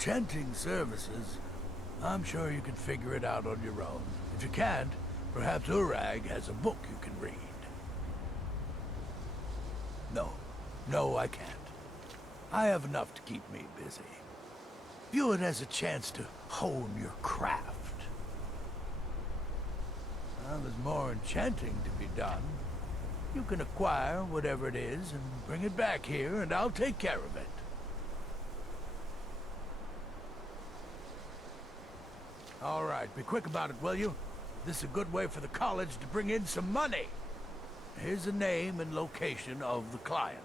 enchanting services, I'm sure you can figure it out on your own. If you can't, perhaps Urag has a book you can read. No, I can't. I have enough to keep me busy. View it as a chance to hone your craft. Well, there's more enchanting to be done. You can acquire whatever it is and bring it back here, and I'll take care of it. All right, be quick about it, will you? This is a good way for the college to bring in some money. Here's the name and location of the client.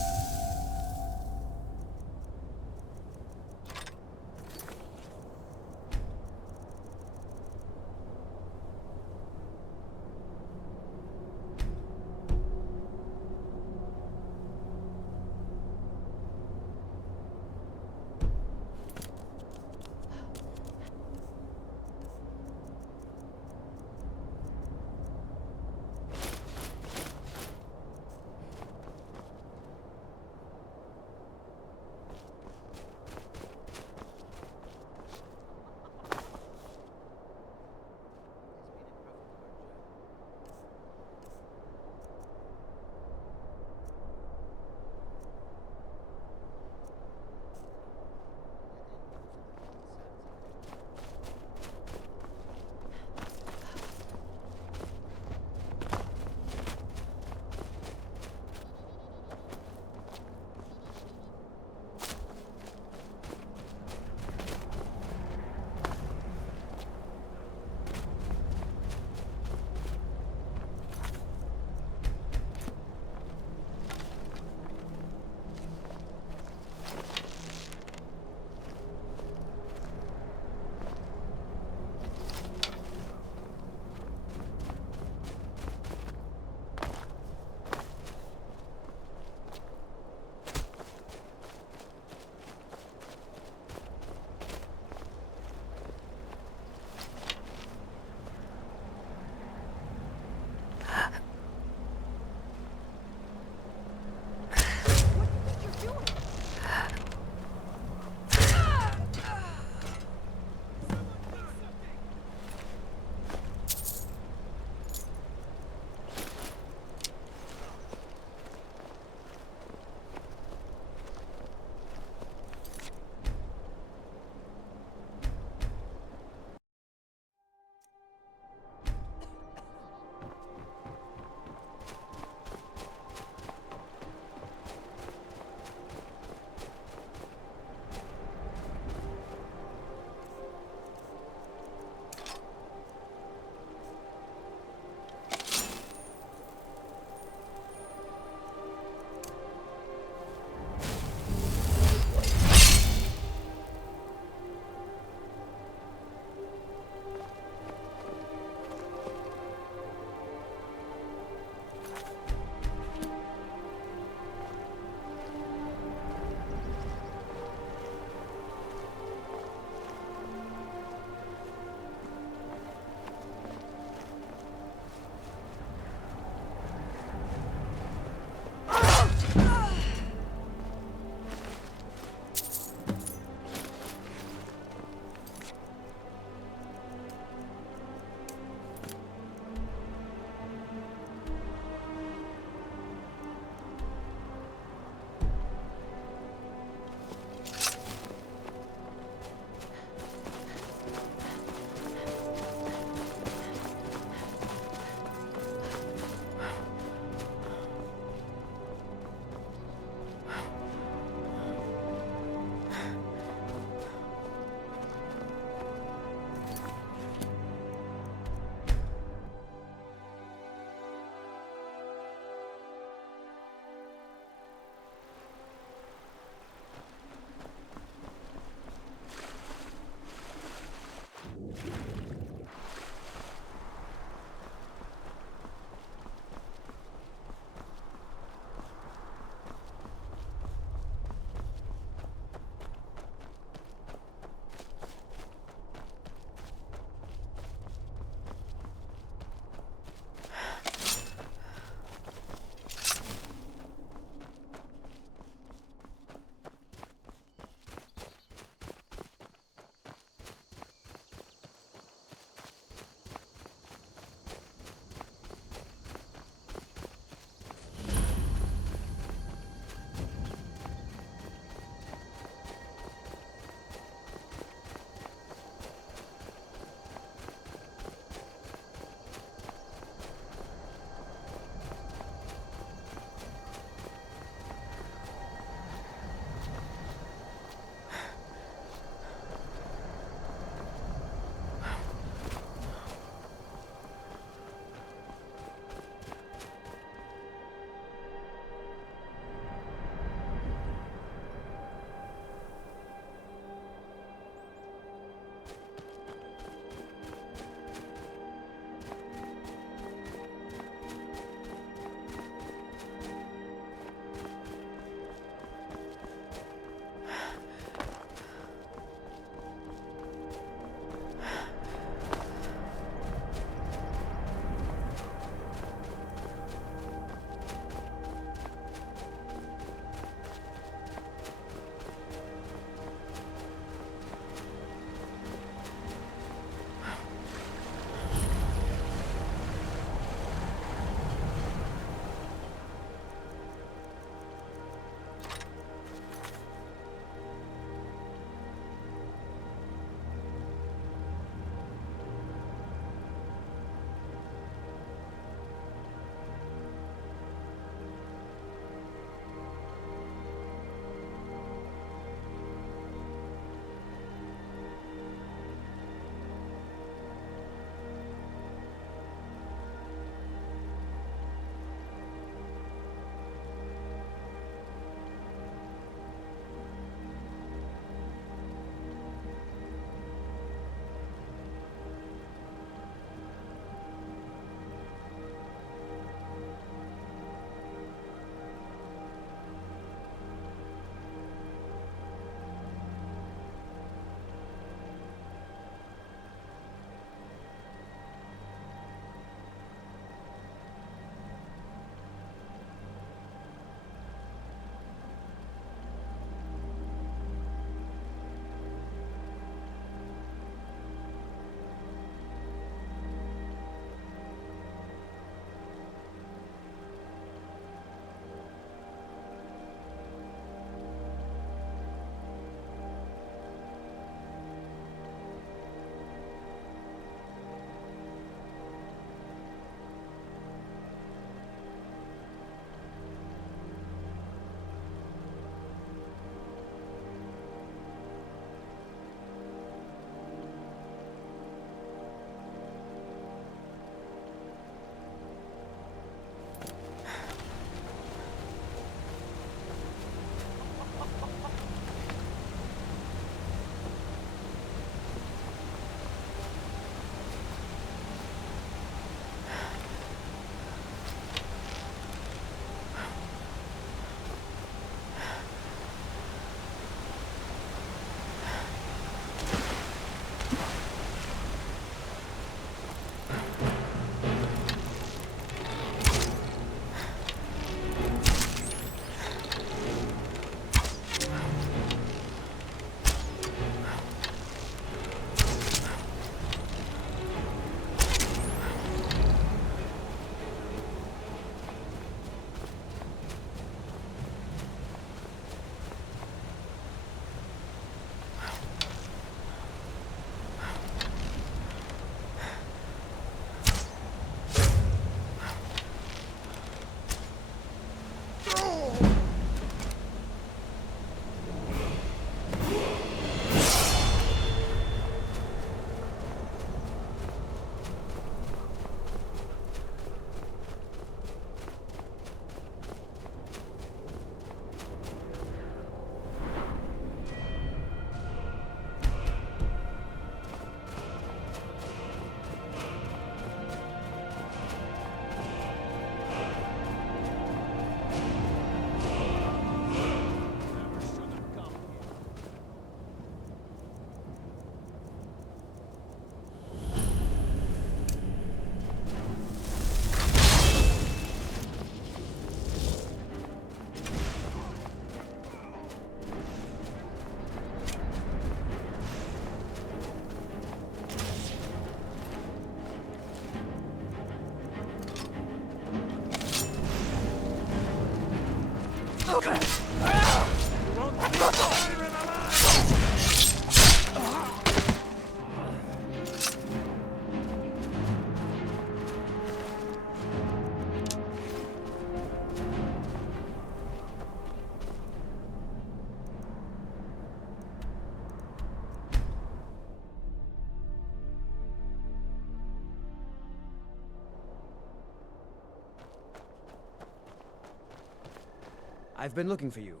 I've been looking for you.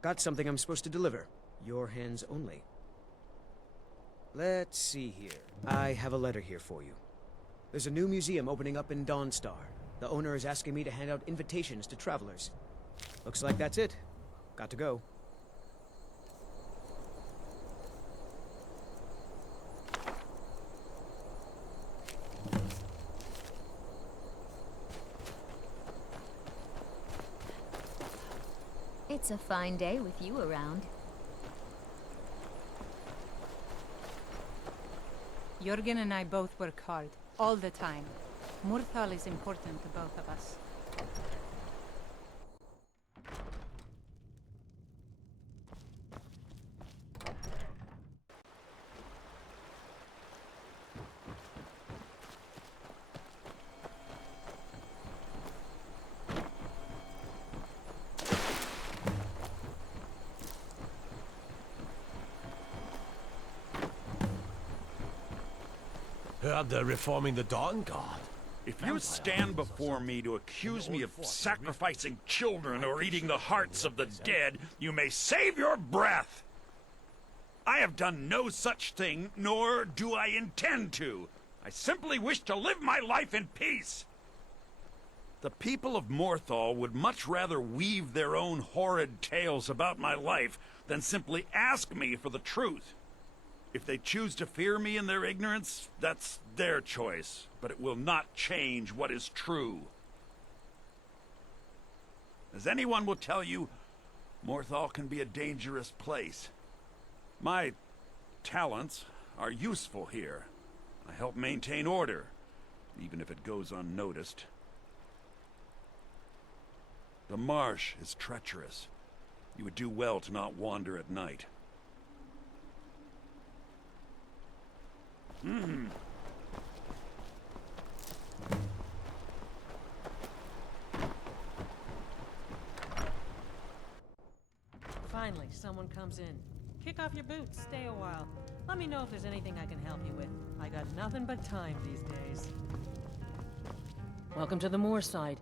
Got something I'm supposed to deliver. Your hands only. Let's see here. I have a letter here for you. There's a new museum opening up in Dawnstar. The owner is asking me to hand out invitations to travelers. Looks like that's it. Got to go. It's a fine day with you around. Jürgen and I both work hard, all the time. Saarthal is important to both of us. Heard they're reforming the Dawn Guard. If you stand before me to accuse me of sacrificing children or eating the hearts of the dead, you may save your breath! I have done no such thing, nor do I intend to. I simply wish to live my life in peace. The people of Saarthal would much rather weave their own horrid tales about my life than simply ask me for the truth. If they choose to fear me in their ignorance, that's their choice, but it will not change what is true. As anyone will tell you, Saarthal can be a dangerous place. My talents are useful here. I help maintain order, even if it goes unnoticed. The marsh is treacherous. You would do well to not wander at night. Finally, someone comes in. Kick off your boots, stay a while. Let me know if there's anything I can help you with. I got nothing but time these days. Welcome to the Moorside.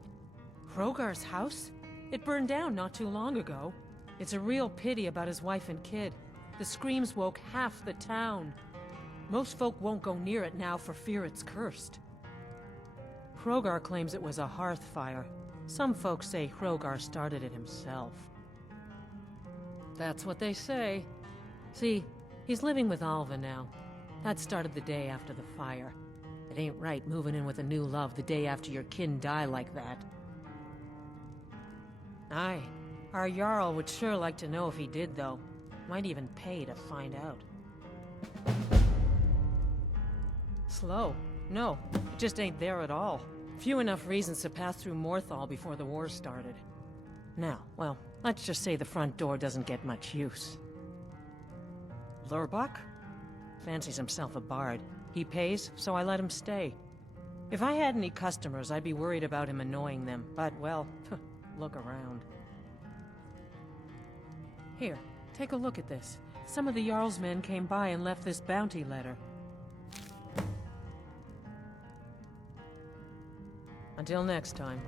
Hrogar's house? It burned down not too long ago. It's a real pity about his wife and kid. The screams woke half the town. Most folk won't go near it now for fear it's cursed. Hrogar claims it was a hearth fire. Some folks say Hrogar started it himself. That's what they say. See, he's living with Alva now. That started the day after the fire. It ain't right moving in with a new love the day after your kin die like that. Aye, our Jarl would sure like to know if he did, though. Might even pay to find out. Slow. No, it just ain't there at all. Few enough reasons to pass through Saarthal before the war started. Now, well, let's just say the front door doesn't get much use. Lurbach? Fancies himself a bard. He pays, so I let him stay. If I had any customers, I'd be worried about him annoying them, but, well, look around. Here, take a look at this. Some of the Jarl's men came by and left this bounty letter. Until next time.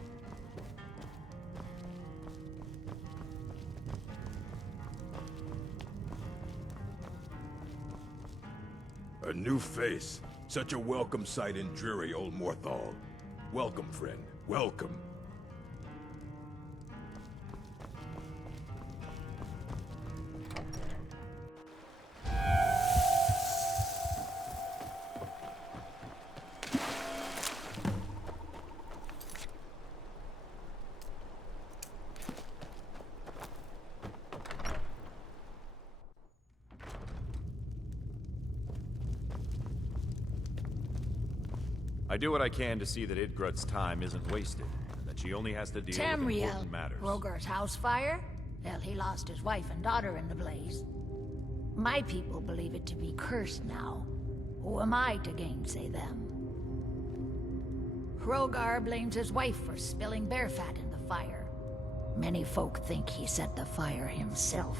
A new face. Such a welcome sight in dreary old Saarthal. Welcome, friend. Welcome. I do what I can to see that Idgrud's time isn't wasted, and that She only has to deal with Tamriel, important matters. Rogar's house fire? Hell, he lost his wife and daughter in the blaze. My people believe it to be cursed now. Who am I to gainsay them? Hrogar blames his wife for spilling bear fat in the fire. Many folk think he set the fire himself.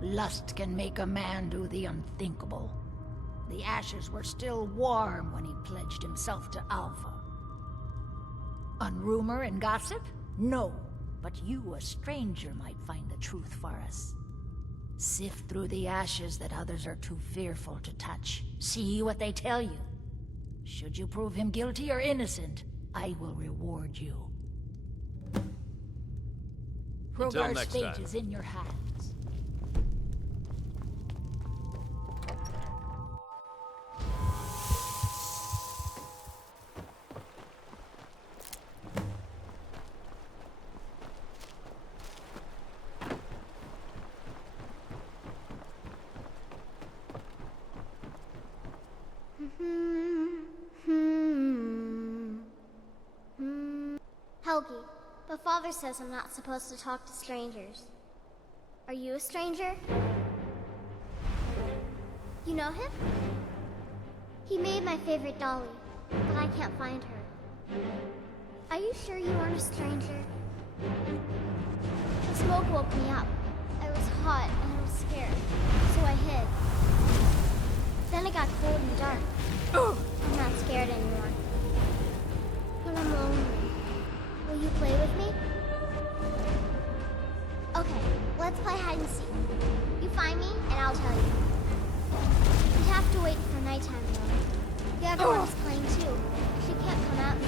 Lust can make a man do the unthinkable. The ashes were still warm when he pledged himself to Alpha. On rumor and gossip? No. But you, a stranger, might find the truth for us. Sift through the ashes that others are too fearful to touch. See what they tell you. Should you prove him guilty or innocent, I will reward you. Until Hrogar's next fate time. is in your hands. Helgi, but Father says I'm not supposed to talk to strangers. Are you a stranger? You know him? He made my favorite dolly, but I can't find her. Are you sure you aren't a stranger? The smoke woke me up. I was hot and I was scared, so I hid. Then it got cold and dark. I'm not scared anymore. But I'm lonely. Will you play with me? Okay, let's play hide and seek. You find me, and I'll tell you. We have to wait for nighttime, though. The other one's playing too. She can't come out.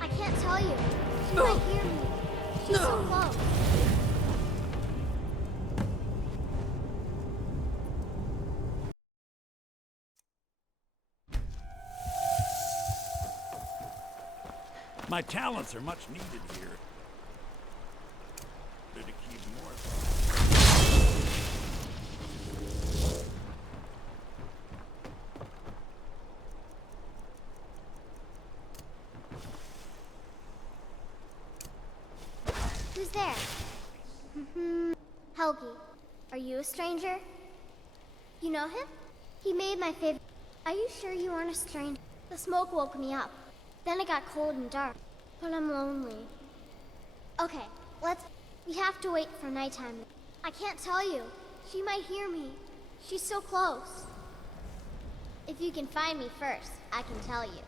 I can't tell you. She might hear me. She's so close. My talents are much needed here. Better keep more. Who's there? Helgi, are you a stranger? You know him? He made my favorite. Are you sure you aren't a stranger? The smoke woke me up. Then it got cold and dark. But I'm lonely. Okay, we have to wait for nighttime. I can't tell you. She might hear me. She's so close. If you can find me first, I can tell you.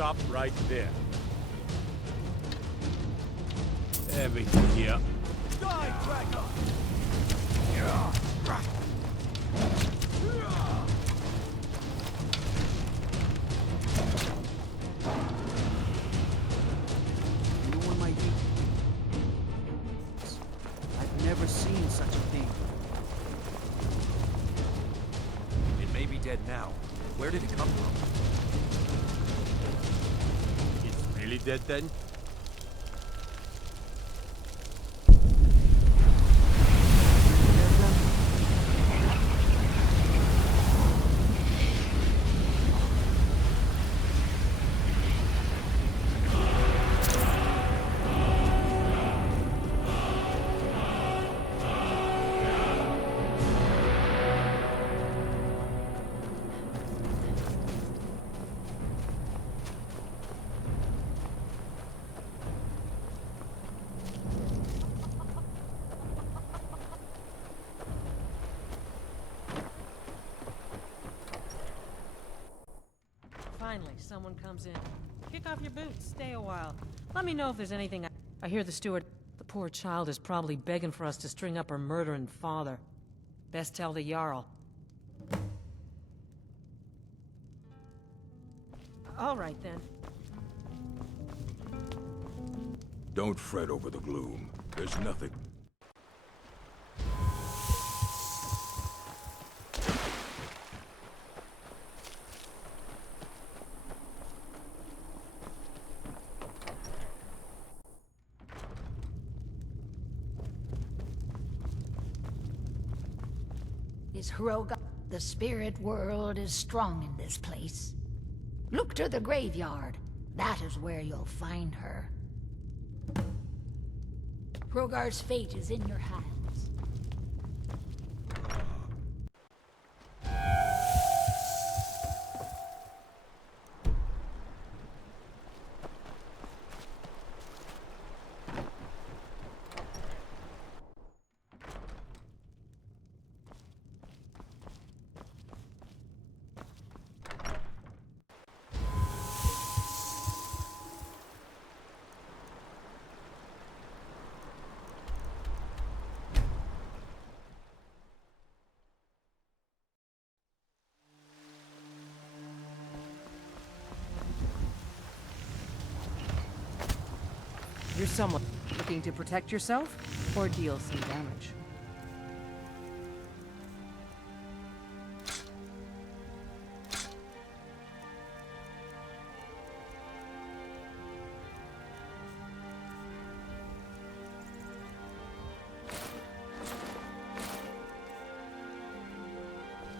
Stop right there. Everything here. Die, Dragon! Anyone might be. I've never seen such a thing. It may be dead now. Where did it come from? It's really dead then? Finally, someone comes in. Kick off your boots, stay a while. Let me know if there's anything I hear the steward... The poor child is probably begging for us to string up her murdering father. Best tell the Jarl. All right, then. Don't fret over the gloom. There's nothing. Is Hroga? The spirit world is strong in this place. Look to the graveyard. That is where you'll find her. Hrogar's fate is in your hands. You're someone looking to protect yourself or deal some damage.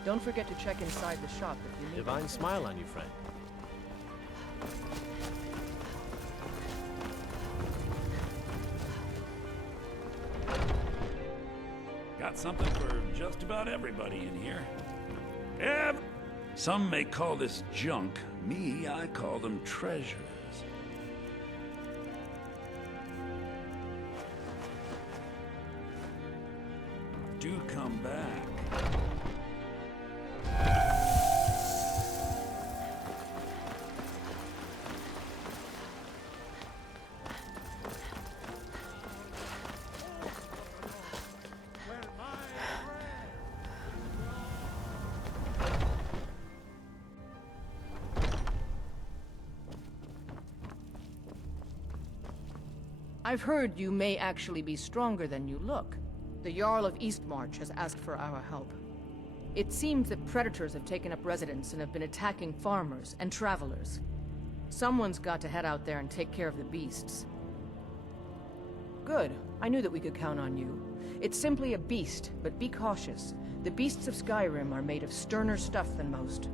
Don't forget to check inside the shop if you need. Divine smile on you, friend. Got something for just about everybody in here. Some may call this junk. Me, I call them treasures. Do come back. I've heard you may actually be stronger than you look. The Jarl of Eastmarch has asked for our help. It seems that predators have taken up residence and have been attacking farmers and travelers. Someone's got to head out there and take care of the beasts. Good. I knew that we could count on you. It's simply a beast, but be cautious. The beasts of Skyrim are made of sterner stuff than most.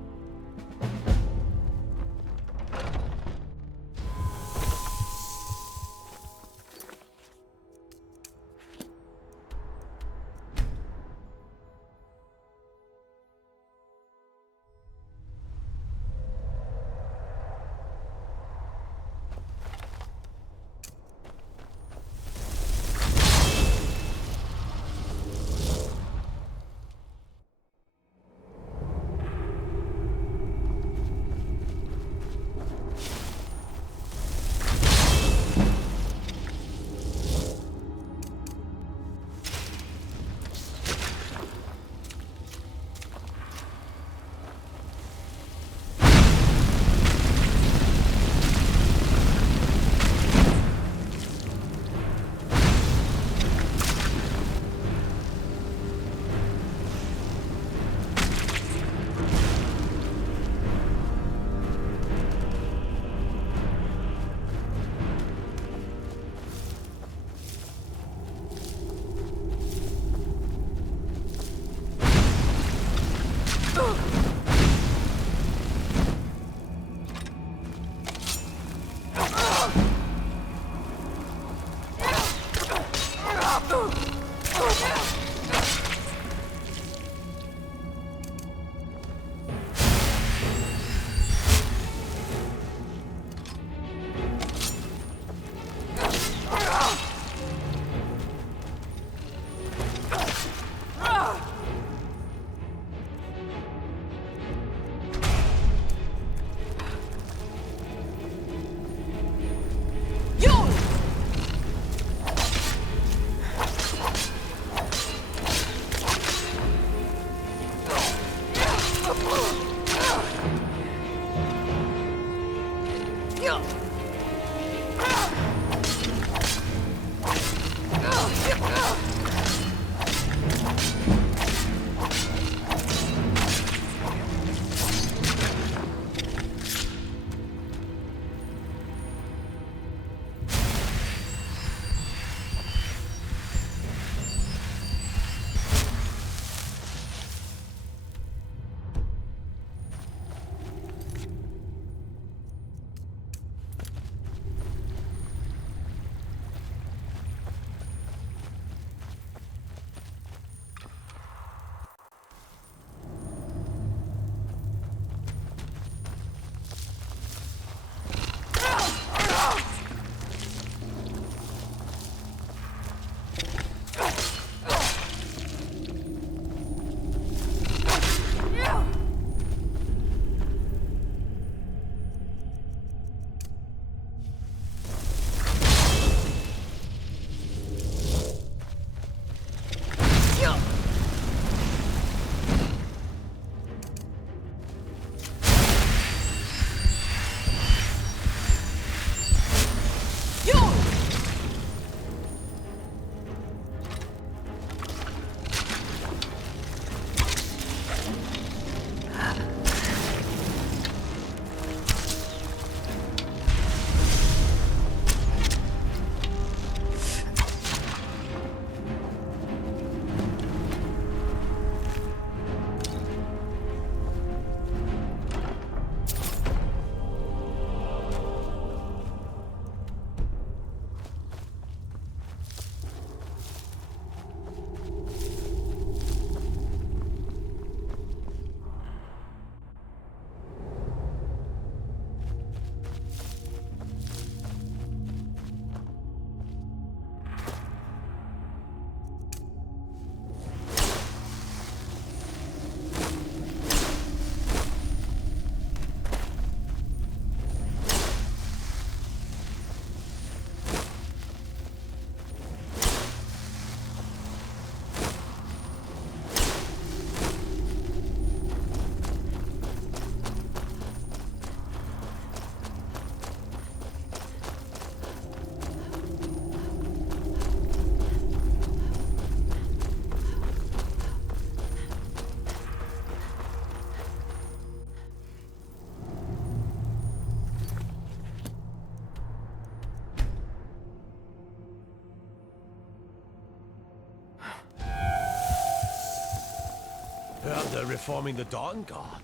Heard they're reforming the Dawn Guard.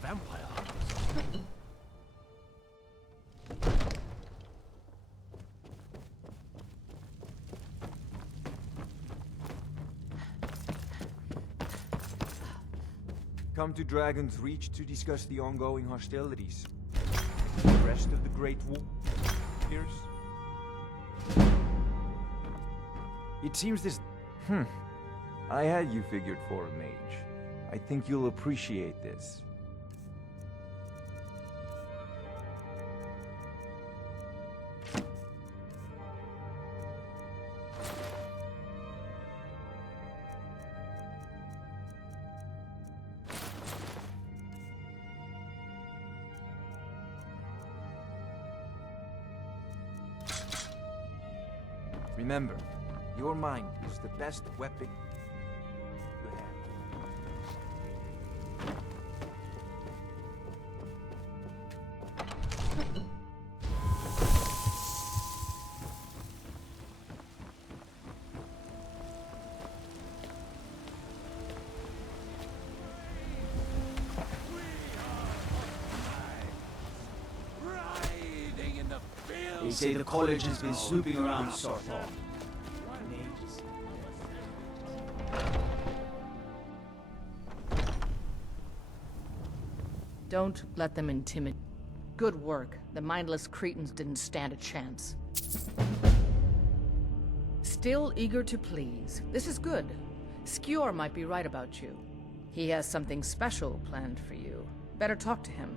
Vampire. Come to Dragon's Reach to discuss the ongoing hostilities. The rest of the Great War. It seems this... I had you figured for a mage. I think you'll appreciate this. Remember, your mind is the best weapon you have. They say the college has been snooping around Saarthal. Don't let them intimidate. Good work. The mindless cretins didn't stand a chance. Still eager to please. This is good. Skjor might be right about you. He has something special planned for you. Better talk to him.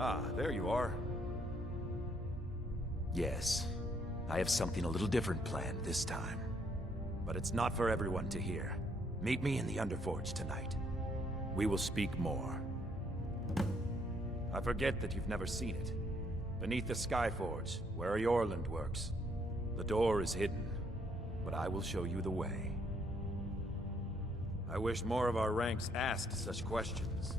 Ah, there you are. Yes, I have something a little different planned this time. But it's not for everyone to hear. Meet me in the Underforge tonight. We will speak more. I forget that you've never seen it. Beneath the Skyforge, where Yorland works. The door is hidden, but I will show you the way. I wish more of our ranks asked such questions.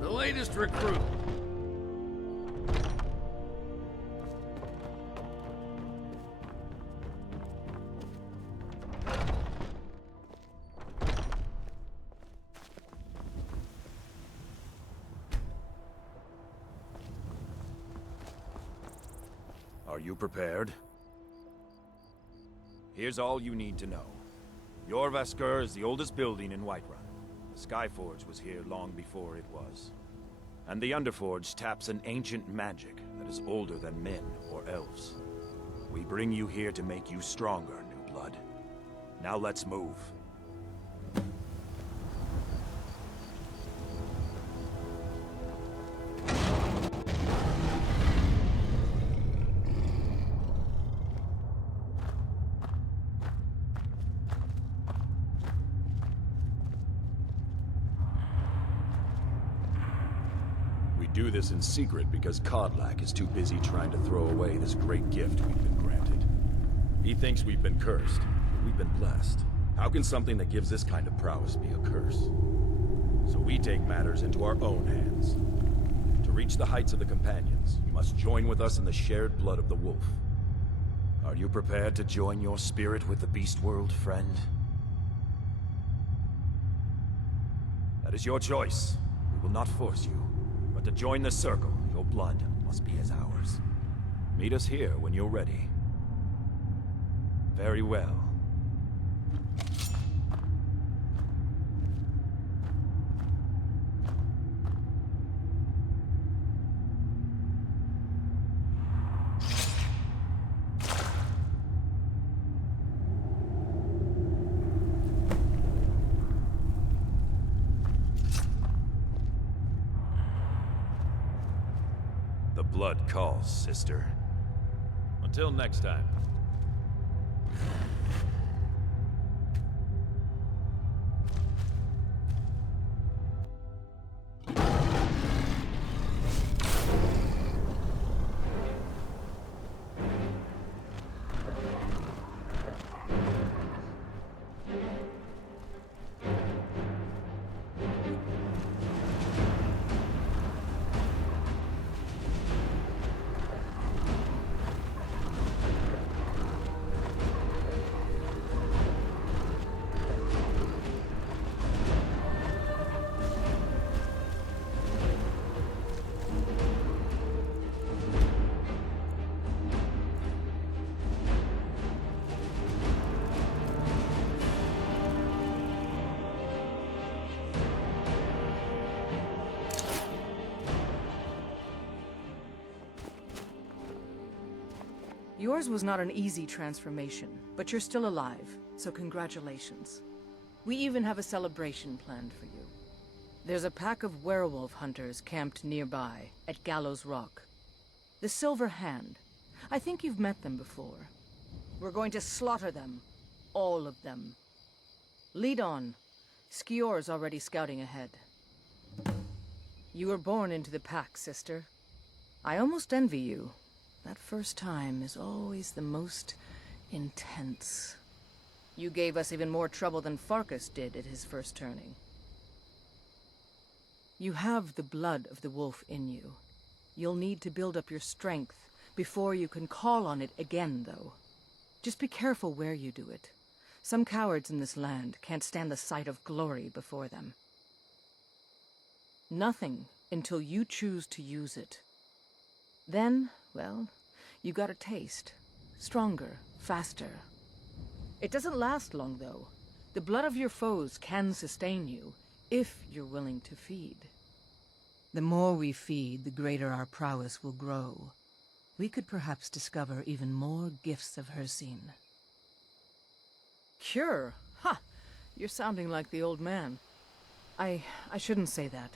The latest recruit. Are you prepared? Here's all you need to know. Jorvaskr is the oldest building in Whiterun. The Skyforge was here long before it was. And the Underforge taps an ancient magic that is older than men or elves. We bring you here to make you stronger, new blood. Now let's move. Do this in secret because Kodlak is too busy trying to throw away this great gift we've been granted. He thinks we've been cursed, but we've been blessed. How can something that gives this kind of prowess be a curse? So we take matters into our own hands. To reach the heights of the Companions, you must join with us in the shared blood of the wolf. Are you prepared to join your spirit with the beast world, friend? That is your choice. We will not force you. But to join the Circle, your blood must be as ours. Meet us here when you're ready. Very well. blood calls, sister. Until next time. Yours was not an easy transformation, but you're still alive, so congratulations. We even have a celebration planned for you. There's a pack of werewolf hunters camped nearby, at Gallows Rock. The Silver Hand. I think you've met them before. We're going to slaughter them. All of them. Lead on. Skior's already scouting ahead. You were born into the pack, sister. I almost envy you. That first time is always the most intense. You gave us even more trouble than Farkas did at his first turning. You have the blood of the wolf in you. You'll need to build up your strength before you can call on it again, though. Just be careful where you do it. Some cowards in this land can't stand the sight of glory before them. Nothing until you choose to use it. Then, well, you got a taste. Stronger, faster. It doesn't last long, though. The blood of your foes can sustain you, if you're willing to feed. The more we feed, the greater our prowess will grow. We could perhaps discover even more gifts of Hircine. Cure? Ha! You're sounding like the old man. I shouldn't say that.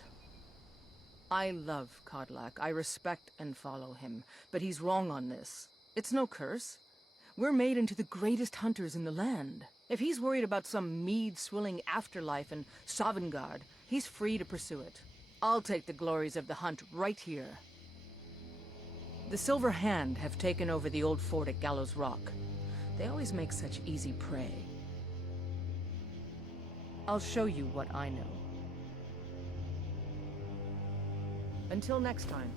I love Kodlak. I respect and follow him. But he's wrong on this. It's no curse. We're made into the greatest hunters in the land. If he's worried about some mead-swilling afterlife in Sovngarde, he's free to pursue it. I'll take the glories of the hunt right here. The Silver Hand have taken over the old fort at Gallows Rock. They always make such easy prey. I'll show you what I know. Until next time.